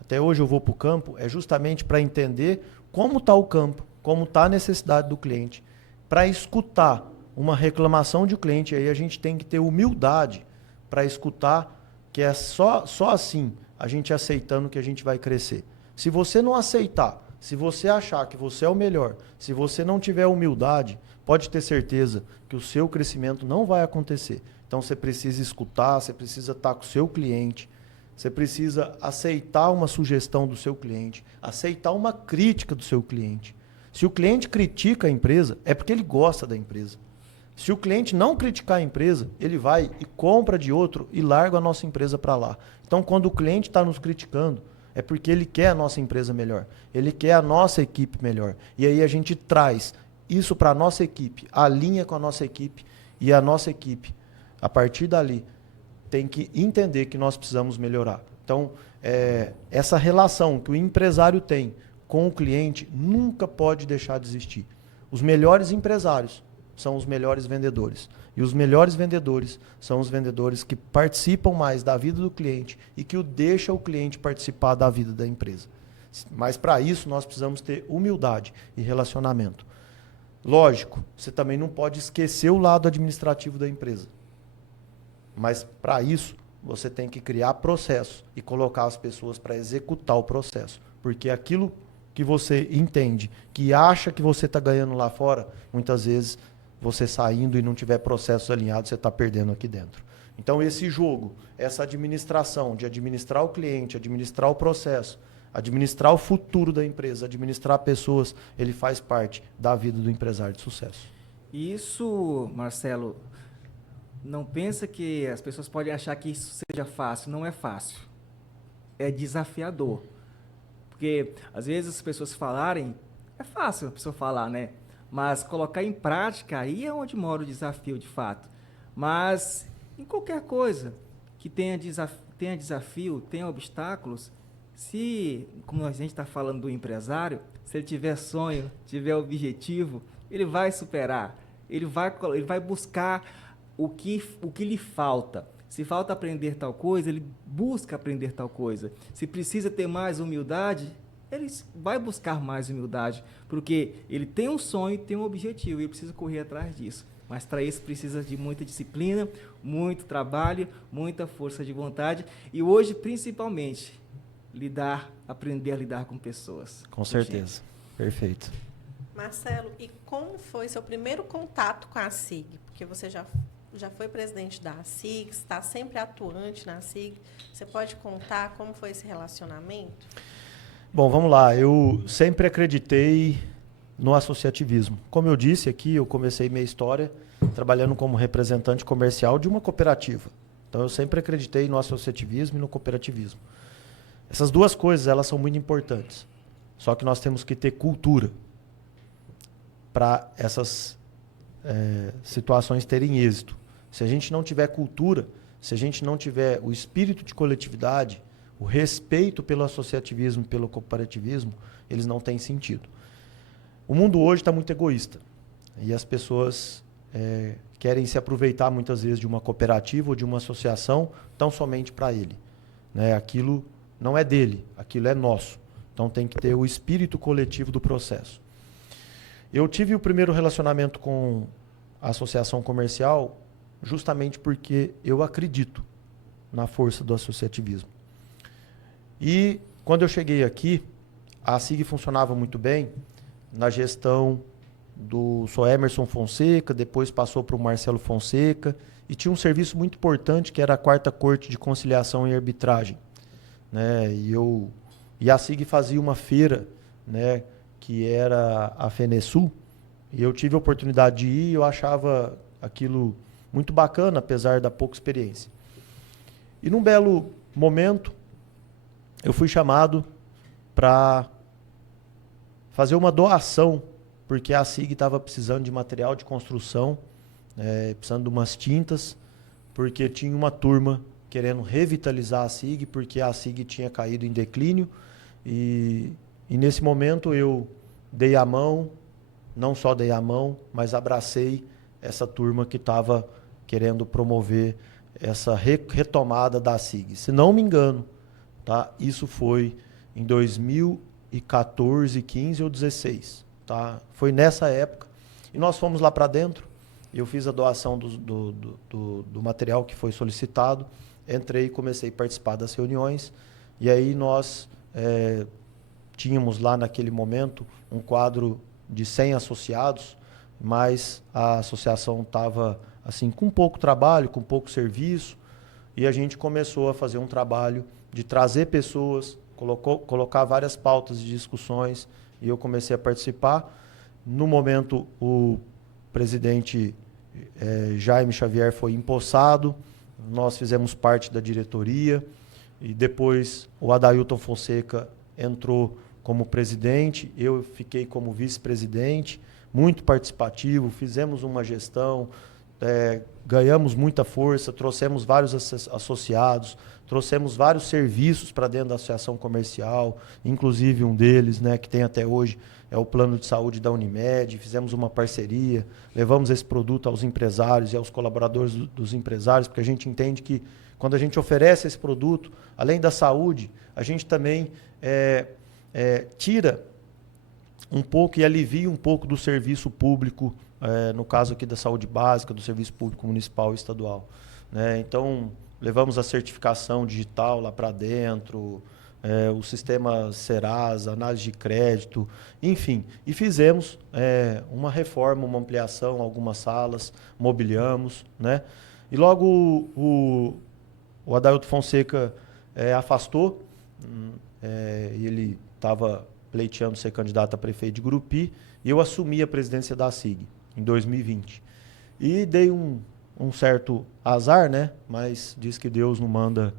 eu vou para o campo, é justamente para entender como está o campo, como está a necessidade do cliente, para escutar uma reclamação de um cliente. Aí a gente tem que ter humildade para escutar, que é só assim a gente aceitando que a gente vai crescer. Se você não aceitar, se você achar que você é o melhor, se você não tiver humildade, pode ter certeza que o seu crescimento não vai acontecer. Então você precisa escutar, você precisa estar com o seu cliente, você precisa aceitar uma sugestão do seu cliente, aceitar uma crítica do seu cliente. Se o cliente critica a empresa, é porque ele gosta da empresa. Se o cliente não criticar a empresa, ele vai e compra de outro e larga a nossa empresa para lá. Então, quando o cliente está nos criticando, é porque ele quer a nossa empresa melhor. Ele quer a nossa equipe melhor. E aí a gente traz isso para a nossa equipe, alinha com a nossa equipe, e a nossa equipe, a partir dali, tem que entender que nós precisamos melhorar. Então, essa relação que o empresário tem com o cliente nunca pode deixar de existir. Os melhores empresários são os melhores vendedores. E os melhores vendedores são os vendedores que participam mais da vida do cliente e que deixam o cliente participar da vida da empresa. Mas para isso nós precisamos ter humildade e relacionamento. Lógico, você também não pode esquecer o lado administrativo da empresa. Mas para isso você tem que criar processos e colocar as pessoas para executar o processo. Porque aquilo que você entende, que acha que você está ganhando lá fora, muitas vezes você saindo e não tiver processos alinhados, você está perdendo aqui dentro. Então esse jogo, essa administração de administrar o cliente, administrar o processo, administrar o futuro da empresa, administrar pessoas, ele faz parte da vida do empresário de sucesso. Isso, Marcelo, não pensa que as pessoas podem achar que isso seja fácil. Não é fácil. É desafiador. Porque às vezes as pessoas falarem, é fácil a pessoa falar, né? Mas colocar em prática, aí é onde mora o desafio de fato. Mas em qualquer coisa que tenha desafio, tenha obstáculos, se, como a gente está falando do empresário, se ele tiver sonho, tiver objetivo, ele vai superar, ele vai buscar o que lhe falta. Se falta aprender tal coisa, ele busca aprender tal coisa. Se precisa ter mais humildade, ele vai buscar mais humildade, porque ele tem um sonho, tem um objetivo, e ele precisa correr atrás disso. Mas para isso precisa de muita disciplina, muito trabalho, muita força de vontade e hoje, principalmente, aprender a lidar com pessoas. Com certeza. Perfeito. Marcelo, e como foi seu primeiro contato com a SIG? Porque você já foi presidente da SIG, está sempre atuante na SIG. Você pode contar como foi esse relacionamento? Bom, vamos lá. Eu sempre acreditei no associativismo. Como eu disse aqui, eu comecei minha história trabalhando como representante comercial de uma cooperativa. Então, eu sempre acreditei no associativismo e no cooperativismo. Essas duas coisas, elas são muito importantes. Só que nós temos que ter cultura para essas situações terem êxito. Se a gente não tiver cultura, se a gente não tiver o espírito de coletividade, o respeito pelo associativismo e pelo cooperativismo, eles não têm sentido. O mundo hoje está muito egoísta. E as pessoas querem se aproveitar muitas vezes de uma cooperativa ou de uma associação tão somente para ele. Né? Aquilo não é dele, aquilo é nosso. Então tem que ter o espírito coletivo do processo. Eu tive o primeiro relacionamento com a associação comercial justamente porque eu acredito na força do associativismo. E quando eu cheguei aqui, a SIG funcionava muito bem na gestão do Sr. Emerson Fonseca, depois passou para o Marcelo Fonseca, e tinha um serviço muito importante que era a 4ª Corte de Conciliação e Arbitragem. Né? E a SIG fazia uma feira, né, que era a FeneSul, e eu tive a oportunidade de ir e eu achava aquilo muito bacana, apesar da pouca experiência. E num belo momento, eu fui chamado para fazer uma doação, porque a SIG estava precisando de material de construção, precisando de umas tintas, porque tinha uma turma querendo revitalizar a SIG, porque a SIG tinha caído em declínio. E nesse momento eu dei a mão, não só dei a mão, mas abracei essa turma que estava querendo promover essa retomada da SIG. Se não me engano, tá? Isso foi em 2014, 15 ou 16. Tá? Foi nessa época. E nós fomos lá para dentro. Eu fiz a doação do material que foi solicitado. Entrei e comecei a participar das reuniões. E aí nós tínhamos lá naquele momento um quadro de 100 associados, mas a associação estava assim, com pouco trabalho, com pouco serviço, e a gente começou a fazer um trabalho de trazer pessoas, colocar várias pautas de discussões, e eu comecei a participar. No momento, o presidente Jaime Xavier foi empossado, nós fizemos parte da diretoria, e depois o Adailton Fonseca entrou como presidente, eu fiquei como vice-presidente, muito participativo, fizemos uma gestão, ganhamos muita força, trouxemos vários associados, trouxemos vários serviços para dentro da associação comercial, inclusive um deles, né, que tem até hoje, é o plano de saúde da Unimed. Fizemos uma parceria, levamos esse produto aos empresários e aos colaboradores dos empresários, porque a gente entende que quando a gente oferece esse produto, além da saúde, a gente também tira um pouco e alivia um pouco do serviço público, no caso aqui da saúde básica, do serviço público municipal e estadual, né? Então, levamos a certificação digital lá para dentro, o sistema Serasa, análise de crédito, enfim. E fizemos uma reforma, uma ampliação, algumas salas, mobiliamos, né? E logo o Adailton Fonseca afastou, e ele estava pleiteando ser candidato a prefeito de Gurupi, e eu assumi a presidência da SIG em 2020. E dei um certo azar, né? Mas diz que Deus não manda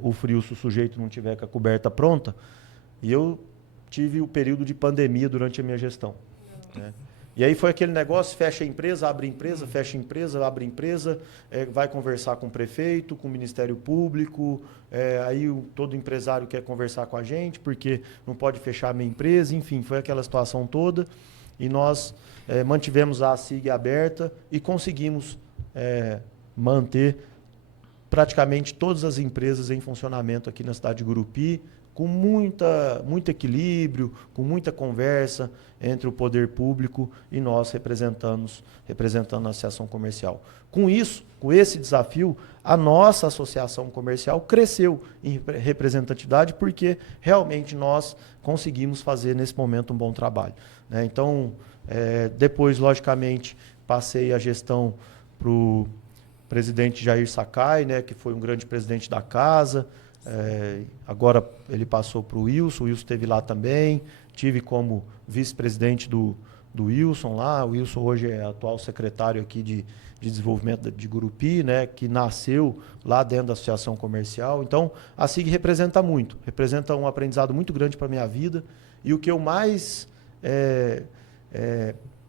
o frio se o sujeito não tiver com a coberta pronta. E eu tive o período de pandemia durante a minha gestão, né? E aí foi aquele negócio, fecha a empresa, abre a empresa, fecha a empresa, abre a empresa, vai conversar com o prefeito, com o Ministério Público, aí todo empresário quer conversar com a gente, porque não pode fechar a minha empresa, enfim, foi aquela situação toda. E nós mantivemos a SIG aberta e conseguimos manter praticamente todas as empresas em funcionamento aqui na cidade de Gurupi, com muito equilíbrio, com muita conversa entre o poder público e nós representando a associação comercial. Com isso, com esse desafio, a nossa associação comercial cresceu em representatividade, porque realmente nós conseguimos fazer nesse momento um bom trabalho, né? Então, depois, logicamente, passei a gestão para o presidente Jair Sakai, né, que foi um grande presidente da casa. Agora ele passou para o Wilson esteve lá também, tive como vice-presidente do Wilson lá. O Wilson hoje é atual secretário aqui de desenvolvimento de Gurupi, né, que nasceu lá dentro da associação comercial. Então, a SIG representa um aprendizado muito grande para a minha vida, e o que eu mais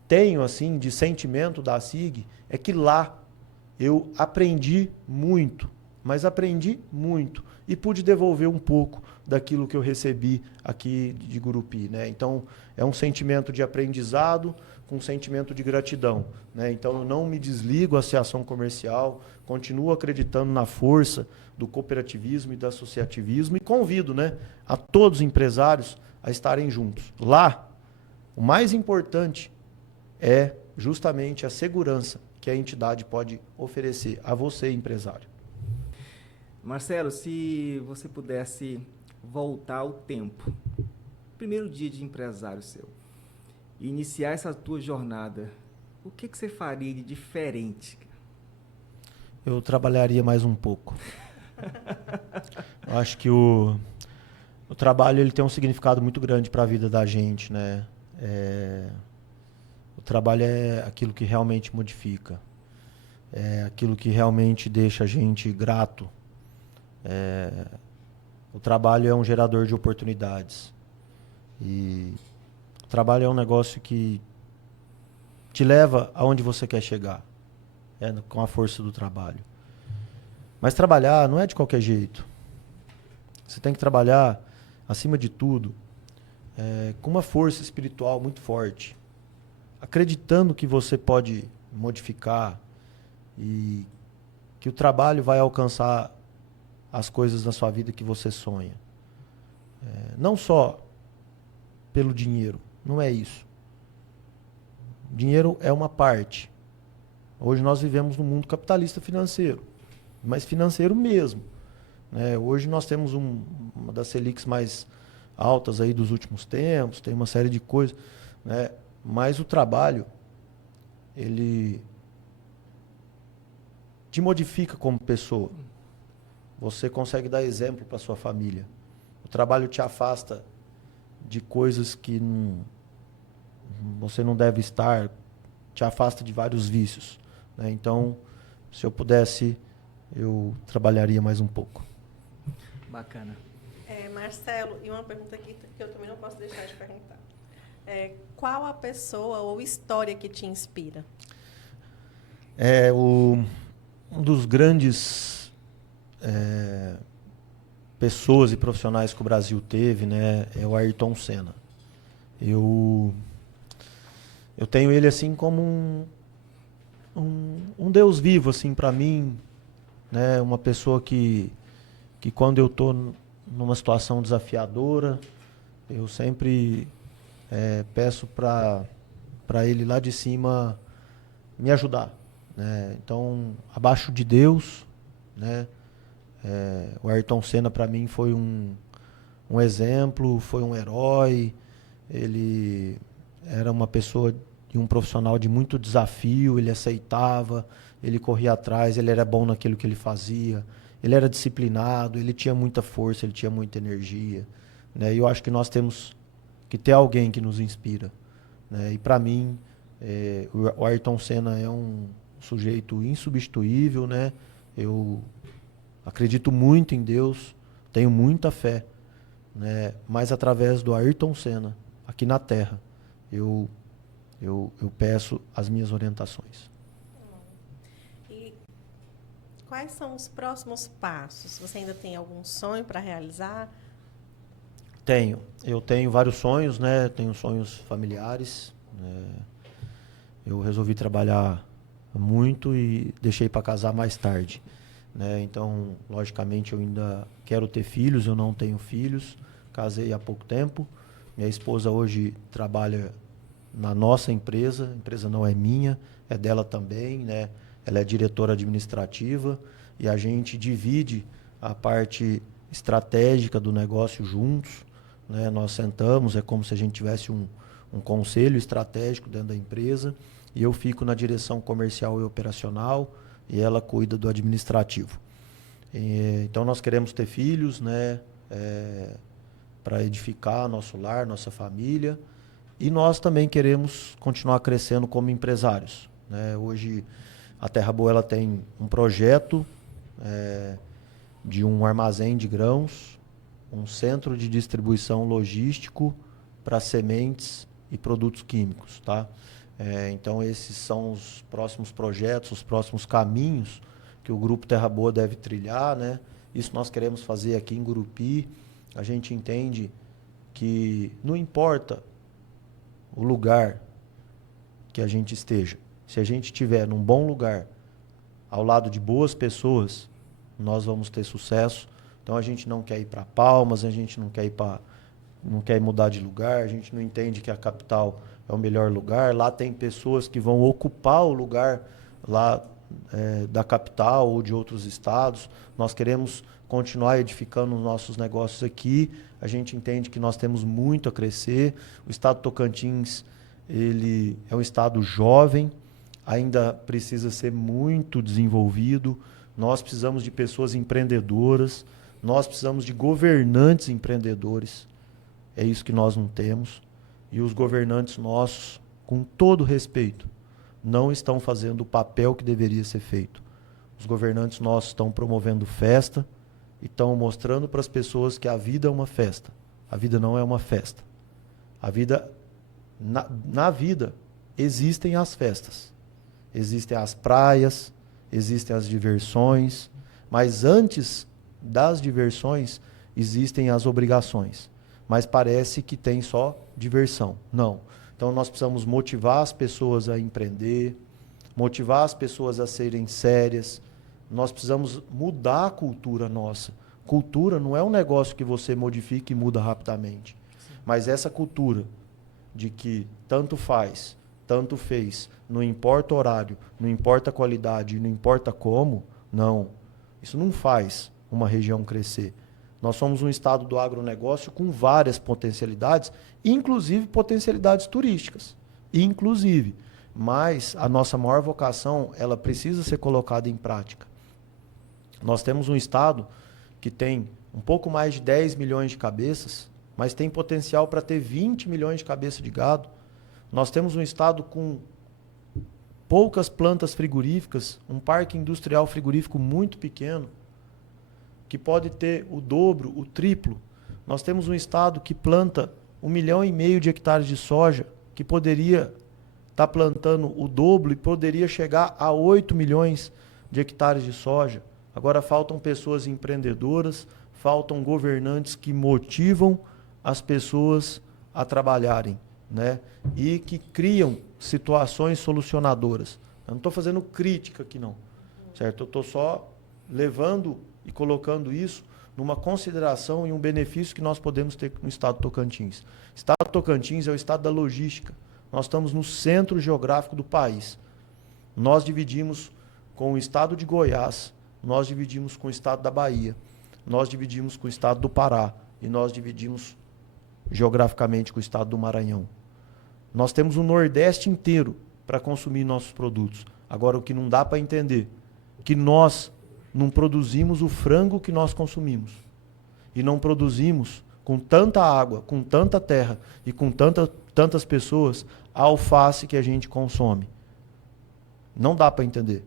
tenho assim de sentimento da SIG é que lá eu aprendi muito, mas aprendi muito e pude devolver um pouco daquilo que eu recebi aqui de Gurupi, né? Então, é um sentimento de aprendizado com um sentimento de gratidão, né? Então, eu não me desligo da associação comercial, continuo acreditando na força do cooperativismo e do associativismo, e convido, né, a todos os empresários a estarem juntos. Lá, o mais importante é justamente a segurança que a entidade pode oferecer a você, empresário. Marcelo, se você pudesse voltar ao tempo, primeiro dia de empresário seu, e iniciar essa tua jornada, o que você faria de diferente? Eu trabalharia mais um pouco. Eu acho que o trabalho ele tem um significado muito grande para a vida da gente, né? O trabalho é aquilo que realmente modifica, é aquilo que realmente deixa a gente grato. O trabalho é um gerador de oportunidades, e o trabalho é um negócio que te leva aonde você quer chegar, com a força do trabalho. Mas trabalhar não é de qualquer jeito. Você tem que trabalhar, acima de tudo, com uma força espiritual muito forte, acreditando que você pode modificar e que o trabalho vai alcançar as coisas na sua vida que você sonha. Não só pelo dinheiro, não é isso. Dinheiro é uma parte. Hoje nós vivemos num mundo capitalista financeiro, mas financeiro mesmo. Hoje nós temos uma das Selics mais altas aí dos últimos tempos, tem uma série de coisas, né? Mas o trabalho, ele te modifica como pessoa. Você consegue dar exemplo para sua família. O trabalho te afasta de coisas que você não deve estar, te afasta de vários vícios, né? Então, se eu pudesse, eu trabalharia mais um pouco. Bacana. Marcelo, e uma pergunta aqui que eu também não posso deixar de perguntar. Qual a pessoa ou história que te inspira? Um dos grandes pessoas e profissionais que o Brasil teve, né, é o Ayrton Senna. Eu tenho ele assim como um Deus vivo assim para mim, né, uma pessoa que quando eu estou numa situação desafiadora, eu sempre peço para ele lá de cima me ajudar, né? Então, abaixo de Deus, né, o Ayrton Senna para mim foi um exemplo, foi um herói. Ele era uma pessoa e um profissional de muito desafio, ele aceitava, ele corria atrás, ele era bom naquilo que ele fazia, ele era disciplinado, ele tinha muita força, ele tinha muita energia, né? E eu acho que nós temos que ter alguém que nos inspira, né? E para mim, o Ayrton Senna é um sujeito insubstituível, né? Eu acredito muito em Deus, tenho muita fé, né? Mas através do Ayrton Senna, aqui na Terra, eu peço as minhas orientações. E quais são os próximos passos? Você ainda tem algum sonho para realizar? Eu tenho vários sonhos, né? Tenho sonhos familiares, né? Eu resolvi trabalhar muito e deixei para casar mais tarde, né? Então, logicamente, eu ainda quero ter filhos, eu não tenho filhos, casei há pouco tempo. Minha esposa hoje trabalha na nossa empresa, a empresa não é minha, é dela também, né? Ela é diretora administrativa e a gente divide a parte estratégica do negócio juntos, né? Nós sentamos, é como se a gente tivesse um conselho estratégico dentro da empresa e eu fico na direção comercial e operacional e ela cuida do administrativo. Então nós queremos ter filhos, né? Para edificar nosso lar, nossa família. E nós também queremos continuar crescendo como empresários, né? Hoje a Terra Boa ela tem um projeto de um armazém de grãos, um centro de distribuição logístico para sementes e produtos químicos, tá? Então esses são os próximos projetos, os próximos caminhos que o Grupo Terra Boa deve trilhar, né? Isso nós queremos fazer aqui em Gurupi. A gente entende que não importa o lugar que a gente esteja. Se a gente estiver num bom lugar, ao lado de boas pessoas, nós vamos ter sucesso. Então a gente não quer ir para Palmas, a gente não quer mudar de lugar, a gente não entende que a capital é o melhor lugar. Lá tem pessoas que vão ocupar o lugar lá da capital ou de outros estados. Nós queremos continuar edificando os nossos negócios aqui. A gente entende que nós temos muito a crescer. O estado do Tocantins, ele é um estado jovem, ainda precisa ser muito desenvolvido. Nós precisamos de pessoas empreendedoras, nós precisamos de governantes empreendedores. É isso que nós não temos. E os governantes nossos, com todo respeito, não estão fazendo o papel que deveria ser feito. Os governantes nossos estão promovendo festa e estão mostrando para as pessoas que a vida é uma festa. A vida não é uma festa. A vida, na vida existem as festas. Existem as praias, existem as diversões, Mas antes das diversões existem as obrigações. Mas parece que tem só diversão. Não. Então nós precisamos motivar as pessoas a empreender, motivar as pessoas a serem sérias. Nós precisamos mudar a cultura nossa. Cultura não é um negócio que você modifica e muda rapidamente. Sim. Mas essa cultura de que tanto faz, tanto fez, não importa o horário, não importa a qualidade, não importa como, não. Isso não faz uma região crescer. Nós somos um estado do agronegócio com várias potencialidades, inclusive potencialidades turísticas. Inclusive. Mas a nossa maior vocação, ela precisa ser colocada em prática. Nós temos um estado que tem um pouco mais de 10 milhões de cabeças, mas tem potencial para ter 20 milhões de cabeças de gado. Nós temos um estado com poucas plantas frigoríficas, um parque industrial frigorífico muito pequeno, que pode ter o dobro, o triplo. Nós temos um estado que planta 1,5 milhão de hectares de soja, que poderia estar plantando o dobro e poderia chegar a 8 milhões de hectares de soja. Agora faltam pessoas empreendedoras, faltam governantes que motivam as pessoas a trabalharem, né? E que criam situações solucionadoras. Eu não estou fazendo crítica aqui não, certo? Eu estou só levando e colocando isso numa consideração e um benefício que nós podemos ter no estado do Tocantins. O estado do Tocantins é o estado da logística. Nós estamos no centro geográfico do país. Nós dividimos com o estado de Goiás, nós dividimos com o estado da Bahia, nós dividimos com o estado do Pará e nós dividimos geograficamente com o estado do Maranhão. Nós temos o Nordeste inteiro para consumir nossos produtos. Agora, o que não dá para entender é que nós não produzimos o frango que nós consumimos. E não produzimos com tanta água, com tanta terra e com tantas pessoas a alface que a gente consome. Não dá para entender.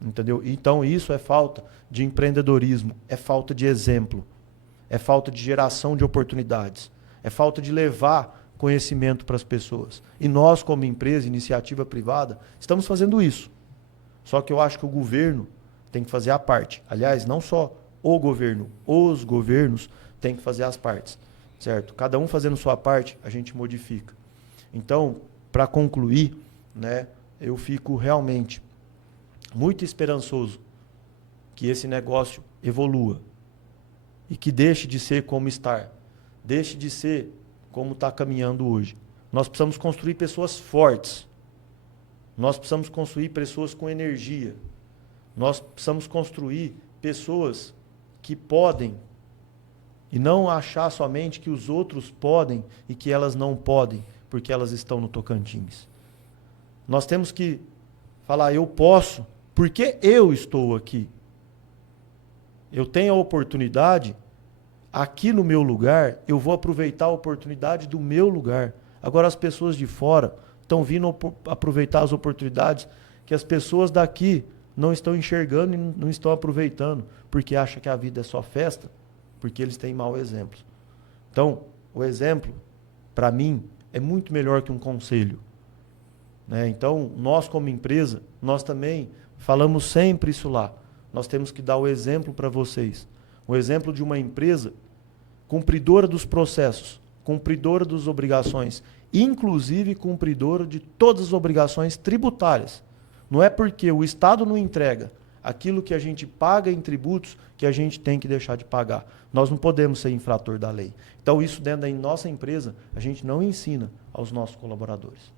Entendeu? Então isso é falta de empreendedorismo, é falta de exemplo, é falta de geração de oportunidades, é falta de levar conhecimento para as pessoas. E nós, como empresa, iniciativa privada, estamos fazendo isso. Só que eu acho que o governo tem que fazer a parte. Aliás, não só o governo, os governos têm que fazer as partes, certo? Cada um fazendo sua parte, a gente modifica. Então, para concluir, né, eu fico realmente muito esperançoso que esse negócio evolua e que deixe de ser como está, deixe de ser como está caminhando hoje. Nós precisamos construir pessoas fortes, nós precisamos construir pessoas com energia, nós precisamos construir pessoas que podem e não achar somente que os outros podem e que elas não podem, porque elas estão no Tocantins. Nós temos que falar, eu posso, porque eu estou aqui. Eu tenho a oportunidade, aqui no meu lugar, eu vou aproveitar a oportunidade do meu lugar. Agora as pessoas de fora estão vindo aproveitar as oportunidades que as pessoas daqui não estão enxergando e não estão aproveitando, porque acham que a vida é só festa, porque eles têm mau exemplo. Então, o exemplo, para mim, é muito melhor que um conselho. Né? Então, nós como empresa, nós também falamos sempre isso lá. Nós temos que dar o exemplo para vocês. O exemplo de uma empresa cumpridora dos processos, cumpridora das obrigações, inclusive cumpridora de todas as obrigações tributárias. Não é porque o Estado não entrega aquilo que a gente paga em tributos que a gente tem que deixar de pagar. Nós não podemos ser infrator da lei. Então, isso dentro da nossa empresa, a gente não ensina aos nossos colaboradores.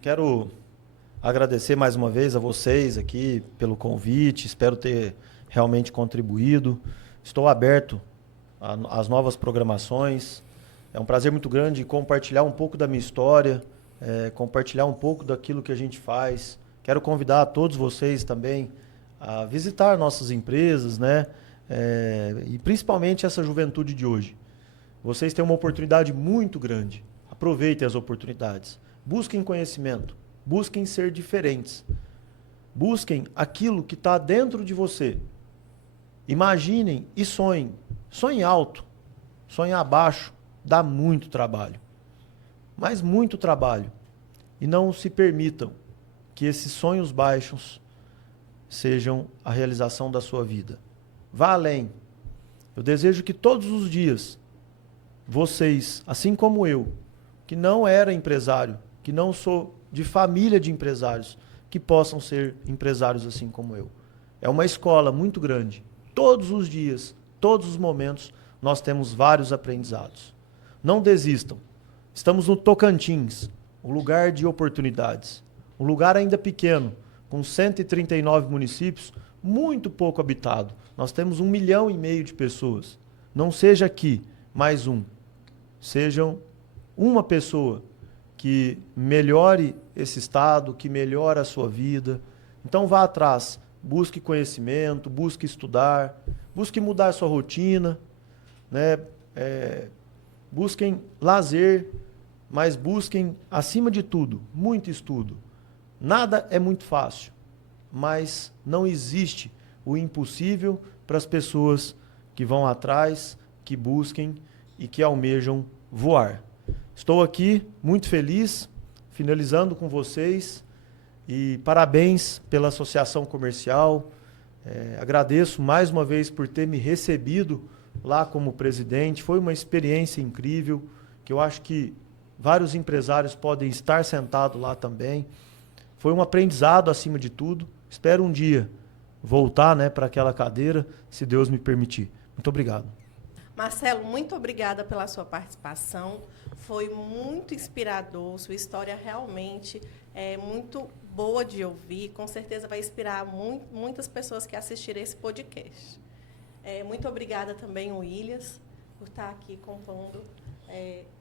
Quero agradecer mais uma vez a vocês aqui pelo convite, espero ter realmente contribuído. Estou aberto às novas programações. É um prazer muito grande compartilhar um pouco da minha história, compartilhar um pouco daquilo que a gente faz. Quero convidar a todos vocês também a visitar nossas empresas, né? E principalmente essa juventude de hoje. Vocês têm uma oportunidade muito grande. Aproveitem as oportunidades. Busquem conhecimento. Busquem ser diferentes. Busquem aquilo que está dentro de você. Imaginem e sonhem. Sonhem alto. Sonhem abaixo. Dá muito trabalho. Mas muito trabalho. E não se permitam que esses sonhos baixos sejam a realização da sua vida. vá além. Eu desejo que todos os dias, vocês, assim como eu, que não era empresário, que não sou de família de empresários, que possam ser empresários assim como eu. É uma escola muito grande. Todos os dias, todos os momentos, nós temos vários aprendizados. Não desistam. Estamos no Tocantins, um lugar de oportunidades. Um lugar ainda pequeno, com 139 municípios, muito pouco habitado. Nós temos 1,5 milhão de pessoas. Não seja aqui mais um. Sejam uma pessoa que melhore esse estado, que melhore a sua vida. Então vá atrás, busque conhecimento, busque estudar, busque mudar a sua rotina, né? Busquem lazer, mas busquem, acima de tudo, muito estudo. Nada é muito fácil, mas não existe o impossível para as pessoas que vão atrás, que busquem e que almejam voar. Estou aqui muito feliz, finalizando com vocês, e parabéns pela associação comercial. Agradeço mais uma vez por ter me recebido lá como presidente. Foi uma experiência incrível, que eu acho que vários empresários podem estar sentados lá também. Foi um aprendizado acima de tudo. Espero um dia voltar, né, para aquela cadeira, se Deus me permitir. Muito obrigado. Marcelo, muito obrigada pela sua participação. Foi muito inspirador. Sua história realmente é muito boa de ouvir. Com certeza vai inspirar muitas pessoas que assistirem esse podcast. Muito obrigada também, Williams, por estar aqui compondo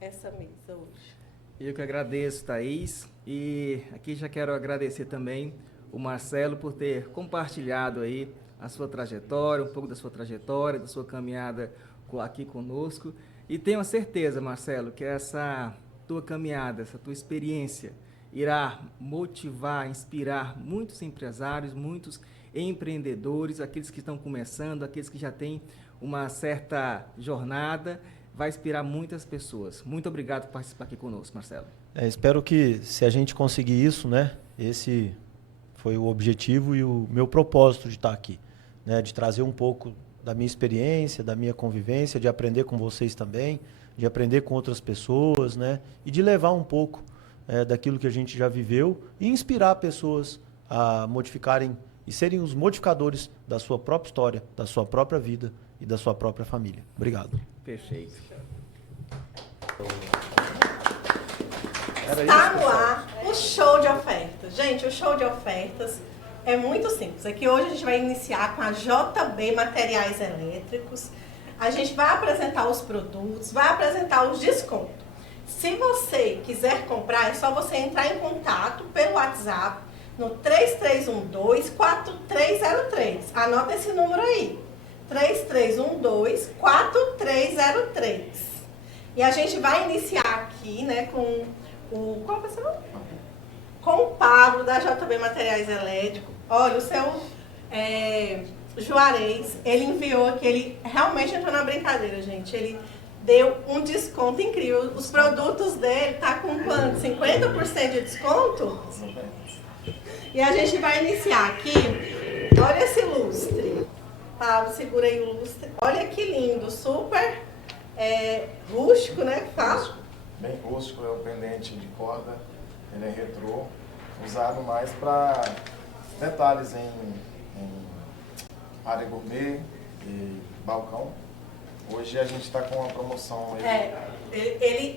essa mesa hoje. Eu que agradeço, Thaís. E aqui já quero agradecer também o Marcelo por ter compartilhado aí a sua trajetória, um pouco da sua trajetória, da sua caminhada aqui conosco. E tenho a certeza, Marcelo, que essa tua caminhada, essa tua experiência irá motivar, inspirar muitos empresários, muitos empreendedores, aqueles que estão começando, aqueles que já têm uma certa jornada, vai inspirar muitas pessoas. Muito obrigado por participar aqui conosco, Marcelo. Espero que, se a gente conseguir isso, né, esse foi o objetivo e o meu propósito de estar aqui, né, de trazer um pouco da minha experiência, da minha convivência, de aprender com vocês também, de aprender com outras pessoas, né, e de levar um pouco daquilo que a gente já viveu e inspirar pessoas a modificarem e serem os modificadores da sua própria história, da sua própria vida e da sua própria família. Obrigado. Perfeito. Está no ar o show de ofertas. Gente, o show de ofertas é muito simples. Aqui hoje a gente vai iniciar com a JB Materiais Elétricos. A gente vai apresentar os produtos, vai apresentar os descontos. Se você quiser comprar, é só você entrar em contato pelo WhatsApp no 3312-4303. Anota esse número aí. 3312-4303. E a gente vai iniciar aqui, né, com qual vai ser o nome? Com o Pablo, da JB Materiais Elétricos. Olha, o seu Juarez, ele enviou aqui, ele realmente entrou na brincadeira, gente. Ele deu um desconto incrível. Os produtos dele tá com quanto? 50% de desconto? E a gente vai iniciar aqui. Olha esse lustre. Pablo, segura aí o lustre. Olha que lindo, super rústico, né? Fala. Bem rústico, é um pendente de corda, ele é retrô, usado mais para detalhes em área gourmet e balcão. Hoje a gente está com uma promoção.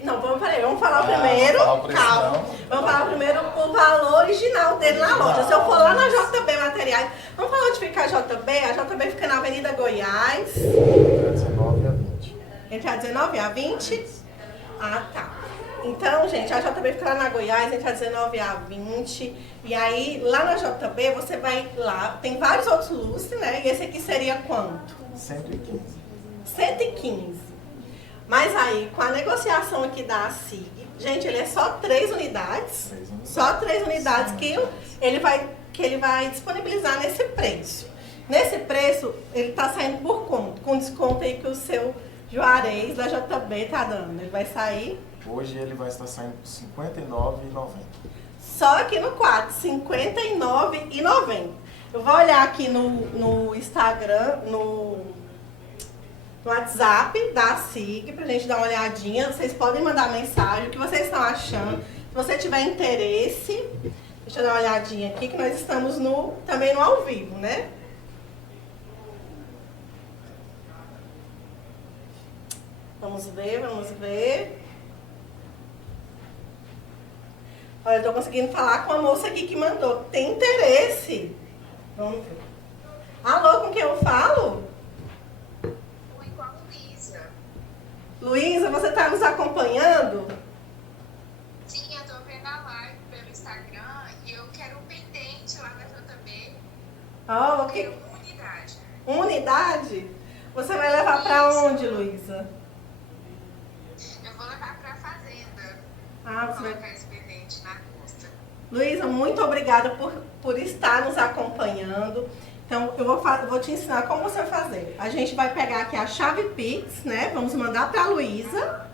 Não, vamos falar primeiro. Calma. Vamos falar primeiro o valor original dele na loja. Se eu for lá na JB Materiais, vamos falar onde fica a JB? A JB fica na Avenida Goiás. Entre a 19 e a 20. Entre a 19 e a 20? Ah, tá. Então, gente, a JB fica lá na Goiás, entre a 19 e a 20. E aí, lá na JB, você vai lá, tem vários outros lustres, né? E esse aqui seria quanto? 115. 115. Mas aí, com a negociação aqui da SIG, gente, ele é só 3 unidades. Só 3 unidades que ele vai disponibilizar nesse preço. Nesse preço, ele está saindo por quanto? Com desconto aí que o seu Juarez da JB está dando. Ele vai sair... Hoje ele vai estar saindo por R$ 59,90. Só aqui no quadro, R$ 59,90. Eu vou olhar aqui no Instagram, no WhatsApp da SIG, pra gente dar uma olhadinha. Vocês podem mandar mensagem, o que vocês estão achando. Se você tiver interesse, deixa eu dar uma olhadinha aqui, que nós estamos também no ao vivo, né? Vamos ver, vamos ver. Olha, eu tô conseguindo falar com a moça aqui que mandou. Tem interesse? Vamos ver. Alô, com quem eu falo? Oi, com a Luísa. Luísa, você está nos acompanhando? Sim, eu tô vendo a live pelo Instagram e eu quero um pendente lá da JB. Oh, Eu ok. quero uma unidade. Uma unidade? Você vai levar para onde, Luísa? Eu vou levar pra fazenda. Ah, você vai... Colocar esse pendente na costa. Luísa, muito obrigada por estar nos acompanhando. Então, eu vou te ensinar como você fazer. A gente vai pegar aqui a chave Pix, né? Vamos mandar para a Luísa.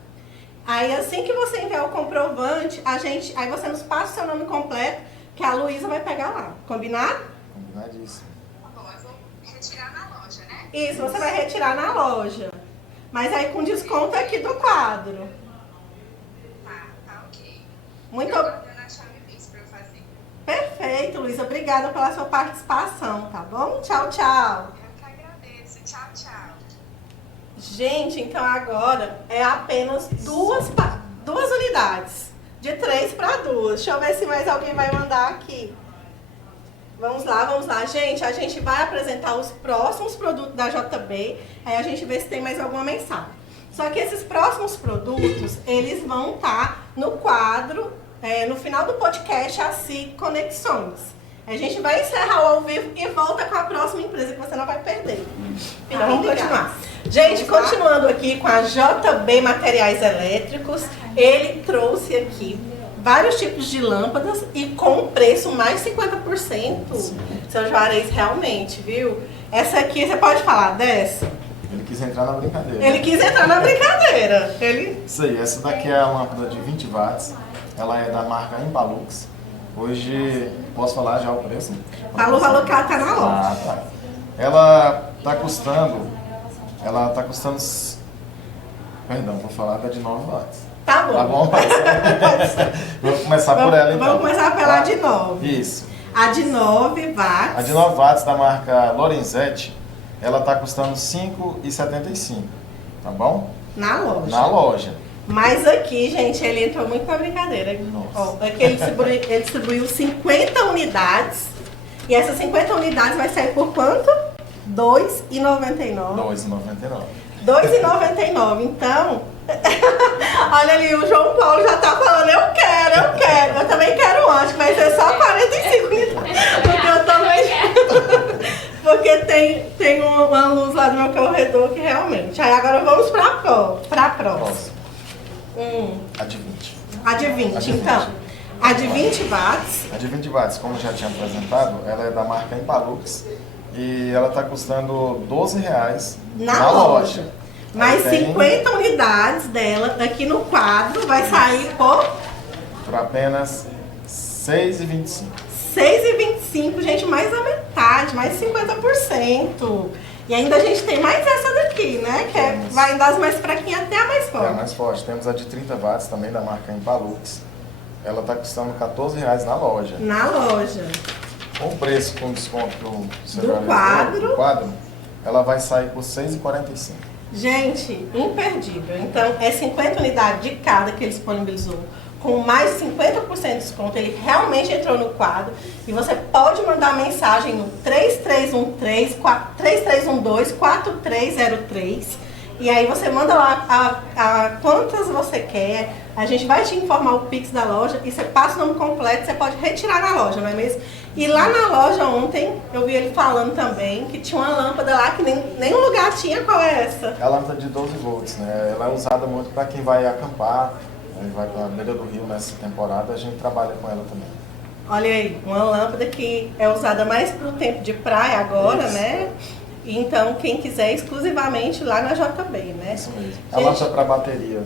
Aí, assim que você enviar o comprovante, aí você nos passa o seu nome completo, que a Luísa vai pegar lá. Combinado? Combinadíssimo. Tá bom, eu vou retirar na loja, né? Isso, você vai retirar na loja. Mas aí com desconto aqui do quadro. Tá ok. Muito Eu tô dando a chave Pix pra eu fazer. Perfeito, Luísa. Obrigada pela sua participação, tá bom? Tchau, tchau. Eu que agradeço. Tchau, tchau. Gente, então agora é apenas duas unidades. De 3 para 2. Deixa eu ver se mais alguém vai mandar aqui. Vamos lá, vamos lá. Gente, a gente vai apresentar os próximos produtos da JB. Aí a gente vê se tem mais alguma mensagem. Só que esses próximos produtos, eles vão estar no quadro, no final do podcast, a SIG Conexões. A gente vai encerrar o ao vivo e volta com a próxima empresa que você não vai perder. Então vamos continuar. Gente, continuando aqui com a JB Materiais Elétricos, ele trouxe aqui vários tipos de lâmpadas e com um preço mais 50%. Seu Juarez, realmente, viu? Essa aqui, você pode falar dessa? Ele quis entrar na brincadeira. Ele quis entrar na brincadeira. Isso aí, essa daqui é a lâmpada de 20 watts. Ela é da marca Impalux. Hoje, posso falar já o preço? Fala o valor que ela tá na loja. Ah, tá. Ela tá custando... Perdão, vou falar da de 9 watts. Tá bom. Tá bom? Vou começar por ela então. Vamos começar pela Tá? de 9. Isso. A de 9 watts. A de 9 watts da marca Lorenzetti, ela tá custando R$ 5,75. Tá bom? Na loja. Na loja. Mas aqui, gente, ele entrou muito na brincadeira. Ó, aqui ele distribuiu 50 unidades. E essas 50 unidades vai sair por quanto? R$ 2,99. R$ 2,99. R$ 2,99. Então, olha ali, o João Paulo já tá falando, eu quero. Eu também quero antes, mas é só 45 unidades. Porque eu também... Porque tem uma luz lá do meu corredor que realmente... Aí agora vamos pra próxima. A de 20. A de 20, A de 20. então. A de 20 watts. A de 20 watts, como já tinha apresentado, ela é da marca Impalux. E ela tá custando R$ 12,00 Na loja. Mais Aí tem 50 unidades dela aqui no quadro vai sair por por apenas R$ 6,25. R$ 6,25, gente, mais da metade, mais 50%. E ainda a gente tem mais essa daqui, né? Que vai das mais fraquinhas até a mais É a forte. mais forte. Temos a de 30 watts também da marca Impalux. Ela tá custando R$ 14,00 na loja. Na loja. Com o preço com desconto Do quadro. Ela vai sair por R$ 6,45. Gente, imperdível. Então, é 50 unidades de cada que ele disponibilizou. Com mais de 50% de desconto, ele realmente entrou no quadro. E você pode mandar mensagem no 3312-4303. E aí você manda lá a quantas você quer. A gente vai te informar o Pix da loja e você passa o nome completo, você pode retirar na loja, não é mesmo? E lá na loja ontem, eu vi ele falando também que tinha uma lâmpada lá que nenhum lugar tinha. Qual é essa? É a lâmpada de 12 volts, né? Ela é usada muito para quem vai acampar, vai para a beira do rio nessa temporada, a gente trabalha com ela também. Olha aí, uma lâmpada que é usada mais para o tempo de praia agora, Isso. né? Então, quem quiser, exclusivamente lá na JB, né? Isso mesmo. A lâmpada para bateria,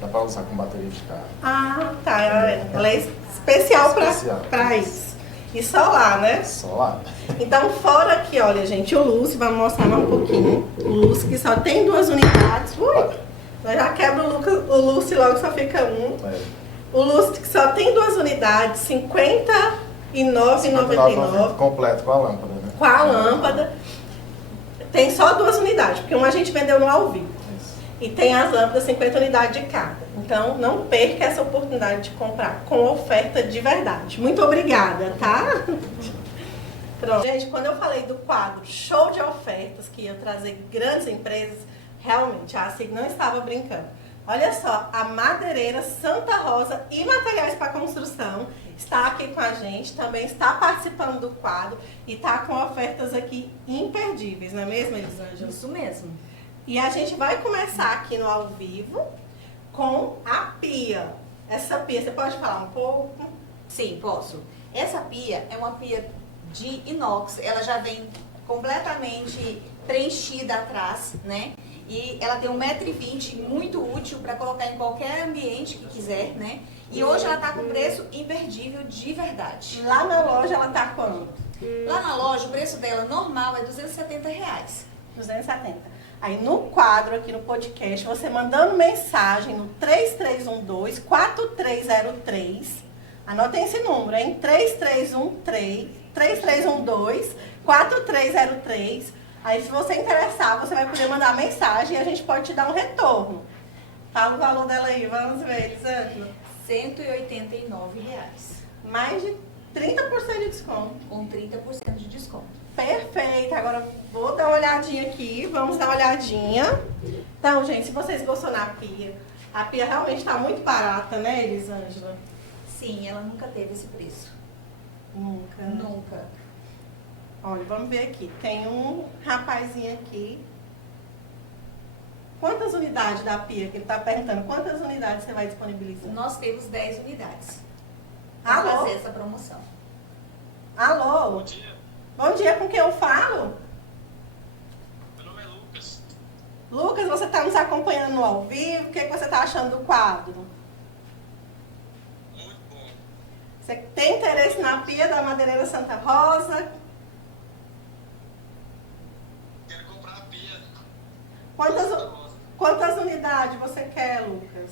dá para usar com bateria de carro. Ah, tá. Ela é especial Especial. para isso. E solar, né? Solar. Então, fora aqui, olha, gente, o Lúcio, vamos mostrar mais um pouquinho. O Lúcio que só tem 2 unidades. Ui, nós já quebra o Lúcio e logo só fica um. O Lúcio que só tem 2 unidades, R$ 59,99. Completo com a lâmpada, né? Com a lâmpada. Tem só 2 unidades, porque uma a gente vendeu no ao vivo. Isso. E tem as lâmpadas, 50 unidades de cada. Então, não perca essa oportunidade de comprar com oferta de verdade. Muito obrigada, tá? Pronto. Gente, quando eu falei do quadro Show de Ofertas, que ia trazer grandes empresas, realmente, a SIG não estava brincando. Olha só, a madeireira Santa Rosa e Materiais para Construção está aqui com a gente, também está participando do quadro e está com ofertas aqui imperdíveis, não é mesmo, Elisângela? Isso mesmo. E a gente vai começar aqui no ao vivo com a pia. Essa pia, você pode falar um pouco? Sim, posso. Essa pia é uma pia de inox, ela já vem completamente preenchida atrás, né? E ela tem 1,20 m, muito útil para colocar em qualquer ambiente que quiser, né? E hoje ela tá com preço imperdível de verdade. Lá na loja ela tá quanto? Lá na loja, o preço dela normal é R$270. 270. Aí no quadro aqui no podcast, você mandando mensagem no 3312-4303. Anotem esse número, hein? 3312-4303. Aí se você interessar, você vai poder mandar mensagem e a gente pode te dar um retorno. Fala o valor dela aí, vamos ver, Elisângela. R$189. Mais de 30% de desconto. Com 30% de desconto. Perfeito, agora vou dar uma olhadinha aqui, vamos dar uma olhadinha. Então, gente, se vocês gostam da pia, a pia realmente está muito barata, né, Elisângela? Sim, ela nunca teve esse preço. Nunca. Nunca. Olha, vamos ver aqui. Tem um rapazinho aqui. Quantas unidades da pia? Que ele está perguntando. Quantas unidades você vai disponibilizar? Nós temos 10 unidades. Alô? Para fazer essa promoção. Alô? Bom dia, Bom dia, com quem eu falo? meu nome é Lucas. Lucas, você está nos acompanhando no ao vivo. O que você está achando do quadro? Muito bom. Você tem interesse na pia da Madeireira Santa Rosa? Quero comprar a pia. Quantas unidades você quer, Lucas?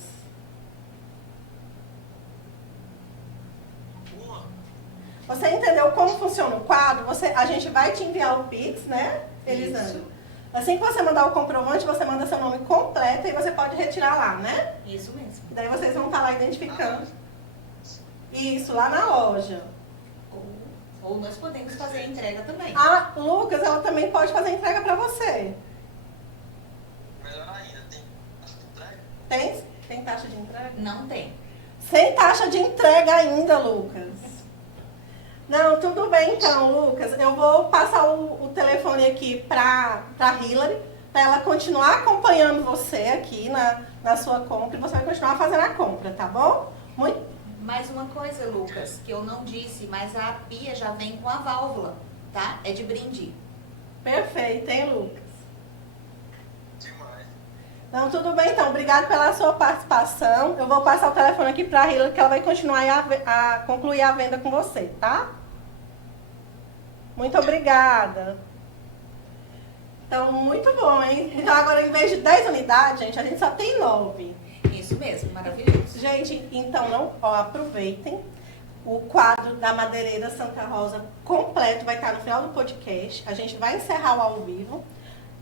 Uma. Você entendeu como funciona o quadro? A gente vai te enviar o Pix, né, Elisângela? Isso. Assim que você mandar o comprovante, você manda seu nome completo e você pode retirar lá, né? Isso mesmo. Daí vocês vão estar lá identificando. Isso, lá na loja. Ou nós podemos fazer a entrega também. A Lucas, ela também pode fazer entrega pra você. Melhor ainda, tem taxa de entrega? Tem taxa de entrega? Não tem. Sem taxa de entrega ainda, Lucas. Não, tudo bem então, Lucas. Eu vou passar o telefone aqui para Hilary, para ela continuar acompanhando você aqui na sua compra e você vai continuar fazendo a compra, tá bom? Mais uma coisa, Lucas, que eu não disse, mas a pia já vem com a válvula, tá? É de brinde. Perfeito, hein, Lucas? Demais. Então, tudo bem então. Obrigado pela sua participação. Eu vou passar o telefone aqui para a Hilary, que ela vai continuar a concluir a venda com você, tá? Muito obrigada. Então, muito bom, hein? Então, agora, em vez de 10 unidades, gente, a gente só tem 9. Isso mesmo, maravilhoso. Gente, então, aproveitem. O quadro da Madeireira Santa Rosa completo vai estar no final do podcast. A gente vai encerrar o ao vivo.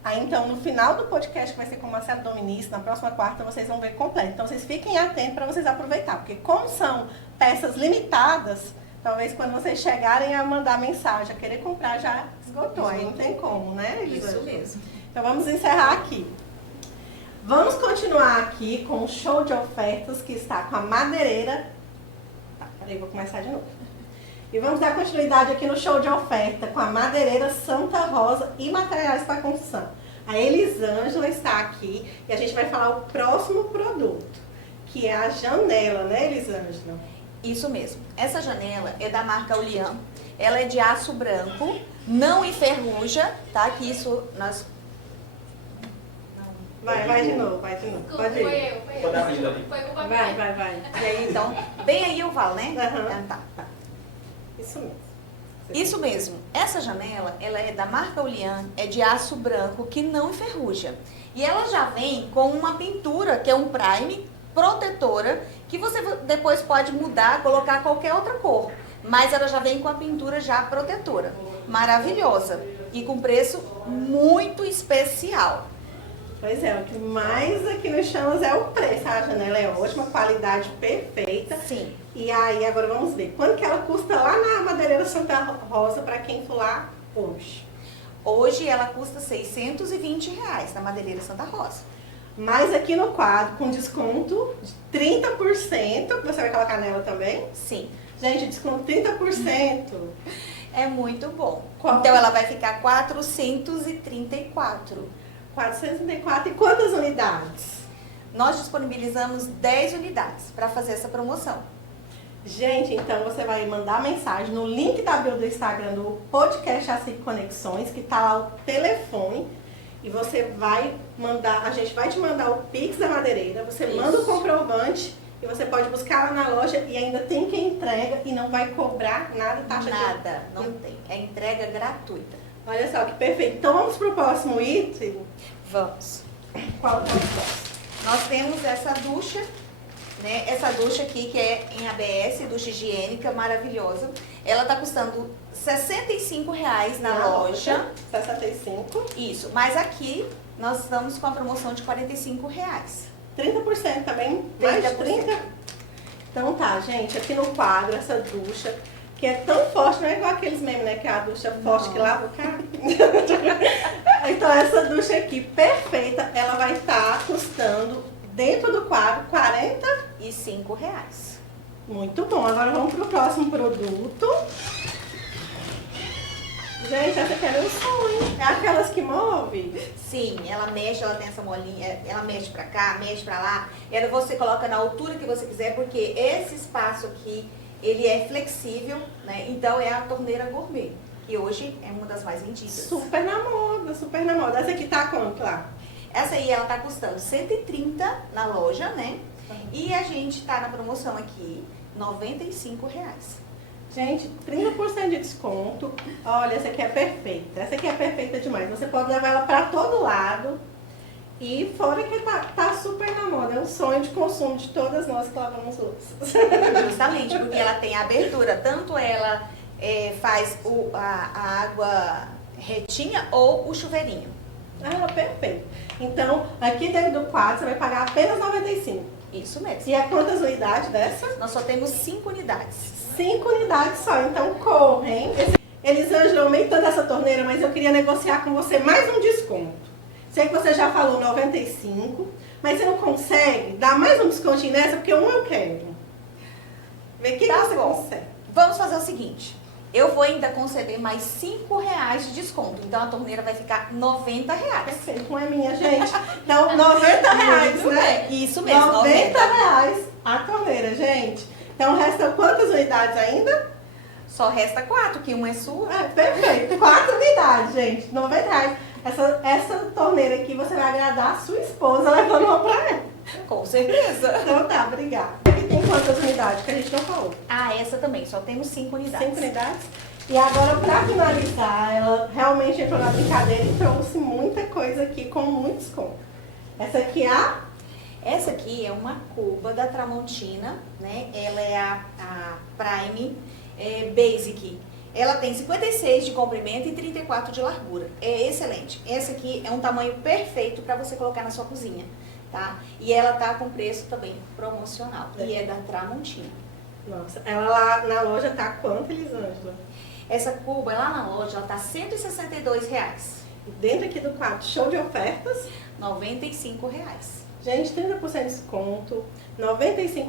Aí, então, no final do podcast, que vai ser com o Marcelo Dominici, na próxima quarta, vocês vão ver completo. Então, vocês fiquem atentos para vocês aproveitar. Porque como são peças limitadas, talvez quando vocês chegarem a mandar mensagem, a querer comprar, já esgotou. Aí não tem como, né, Elisângela? Isso mesmo. Então, vamos encerrar aqui. Vamos continuar aqui com o show de ofertas que está com a madeireira. Tá, peraí, vou começar de novo. E vamos dar continuidade aqui no show de oferta com a madeireira Santa Rosa e materiais para construção. A Elisângela está aqui e a gente vai falar o próximo produto, que é a janela, né, Elisângela? Isso mesmo. Essa janela é da marca Ulian. Ela é de aço branco, não enferruja, tá? Que isso nós... Vai de novo. Pode ir. Foi culpa minha. Vai. E aí, então, bem aí eu falo, né? Aham. Tá. Isso mesmo. Isso mesmo. Essa janela, ela é da marca Ulian, é de aço branco que não enferruja. E ela já vem com uma pintura, que é um prime, protetora, que você depois pode mudar, colocar qualquer outra cor. Mas ela já vem com a pintura já protetora. Maravilhosa. E com preço muito especial. Pois é, o que mais aqui nos chama é o preço. A janela é ótima, qualidade perfeita. Sim. E aí, agora vamos ver. Quanto que ela custa lá na Madeireira Santa Rosa, para quem for lá hoje? Hoje ela custa R$620 na Madeireira Santa Rosa. Mas aqui no quadro, com desconto de 30%, você vai colocar nela também? Sim. Gente, desconto 30%. É muito bom. Qual? Então ela vai ficar 434. 434. E quantas unidades? Nós disponibilizamos 10 unidades para fazer essa promoção. Gente, então você vai mandar mensagem no link da bio do Instagram do podcast ASIC Conexões, que tá lá o telefone, e você vai mandar, a gente vai te mandar o Pix da madeireira, você manda o comprovante e você pode buscar lá na loja e ainda tem quem entrega e não vai cobrar nada, taxa Nada, não tem. É entrega gratuita. Olha só que perfeito. Então vamos pro próximo item. Vamos. Qual é o próximo? Nós temos essa ducha, né? Essa ducha aqui que é em ABS, ducha higiênica, maravilhosa. Ela tá custando R$65 na loja. 65. Isso, mas aqui nós estamos com a promoção de R$45. 30% também? Mais de 30%? Então tá, gente, aqui no quadro, essa ducha, que é tão forte, não é igual aqueles memes, né? Que é a ducha forte que lava o carro. Então essa ducha aqui, perfeita, ela vai estar custando, dentro do quadro, R$45. Muito bom. Agora vamos pro próximo produto. Gente, essa aqui é meu sonho. É aquelas que movem? Sim, ela mexe, ela tem essa molinha, ela mexe pra cá, mexe pra lá. Ela você coloca na altura que você quiser, porque esse espaço aqui, ele é flexível, né? Então é a torneira gourmet. E hoje é uma das mais vendidas. Super na moda, super na moda. Essa aqui tá quanto lá? Essa aí, ela tá custando 130 na loja, né? E a gente tá na promoção aqui, R$95. Gente, 30% de desconto. Olha, essa aqui é perfeita. Essa aqui é perfeita demais. Você pode levar ela pra todo lado. E fora que tá super na moda. É um sonho de consumo de todas nós que lavamos louças. Justamente, porque ela tem abertura. Tanto ela faz a água retinha ou o chuveirinho. Ah, perfeito. Então, aqui dentro do quadro, você vai pagar apenas 95. Isso mesmo. E é quantas unidades dessa? Nós só temos 5 unidades. 5 unidades só, então correm. Elisângela, eu amei tanto essa torneira, mas eu queria negociar com você mais um desconto. Sei que você já falou 95, mas você não consegue dar mais um descontinho nessa, porque eu quero. Vê o que Tá você bom. consegue. Vamos fazer o seguinte. Eu vou ainda conceder mais R$5 de desconto. Então a torneira vai ficar R$90. Perfeito, não é minha, gente. Então, R$90, Muito né? bem. Isso mesmo, R$90 a torneira, gente. Então, restam quantas unidades ainda? Só resta 4, que uma é sua. Ah, perfeito. 4 unidades, gente. R$90. Essa torneira aqui você vai agradar a sua esposa levando uma pra ela. Com certeza. Então tá, obrigada. Aqui tem quantas unidades que a gente não falou? Ah, essa também. Só temos 5 unidades. 5 unidades. E agora, pra finalizar, ela realmente entrou na brincadeira e trouxe muita coisa aqui com muito desconto. Essa aqui é a... Essa aqui é uma cuba da Tramontina, né? Ela é a Prime Basic. Ela tem 56 de comprimento e 34 de largura. É excelente. Essa aqui é um tamanho perfeito para você colocar na sua cozinha, tá? E ela tá com preço também promocional. E é da Tramontina. Nossa, ela lá na loja tá quanto, Elisângela? Essa cuba lá na loja, ela tá R$162. E dentro aqui do quadro, show de ofertas. R$95. Gente, 30% de desconto, R$95.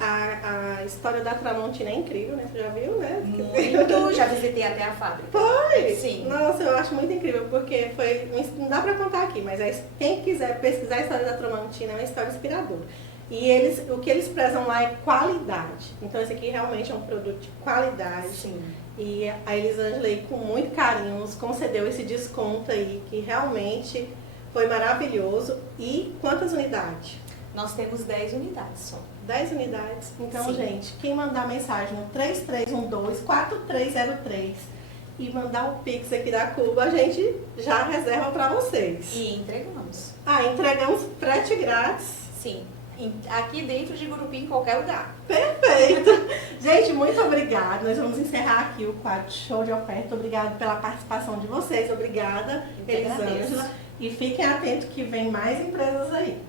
A história da Tramontina é incrível, né? Você já viu, né? Muito, já visitei até a fábrica. Foi? Sim. Nossa, eu acho muito incrível, porque foi. Não dá pra contar aqui, mas quem quiser pesquisar a história da Tramontina é uma história inspiradora. E o que eles prezam lá é qualidade. Então esse aqui realmente é um produto de qualidade. Sim. E a Elisângela aí, com muito carinho, nos concedeu esse desconto aí, que realmente foi maravilhoso. E quantas unidades? Nós temos 10 unidades só. 10 unidades. Então, Sim. gente, quem mandar mensagem no 3312-4303 e mandar o Pix aqui da Cuba, a gente já reserva para vocês. E entregamos. Entregamos frete grátis. Sim. Aqui dentro de Gurupi, em qualquer lugar. Perfeito! Gente, muito obrigada. Nós vamos encerrar aqui o quadro Show de Oferta. Obrigada pela participação de vocês. Obrigada, Eu que agradeço. Elisângela. E fiquem atentos que vem mais empresas aí.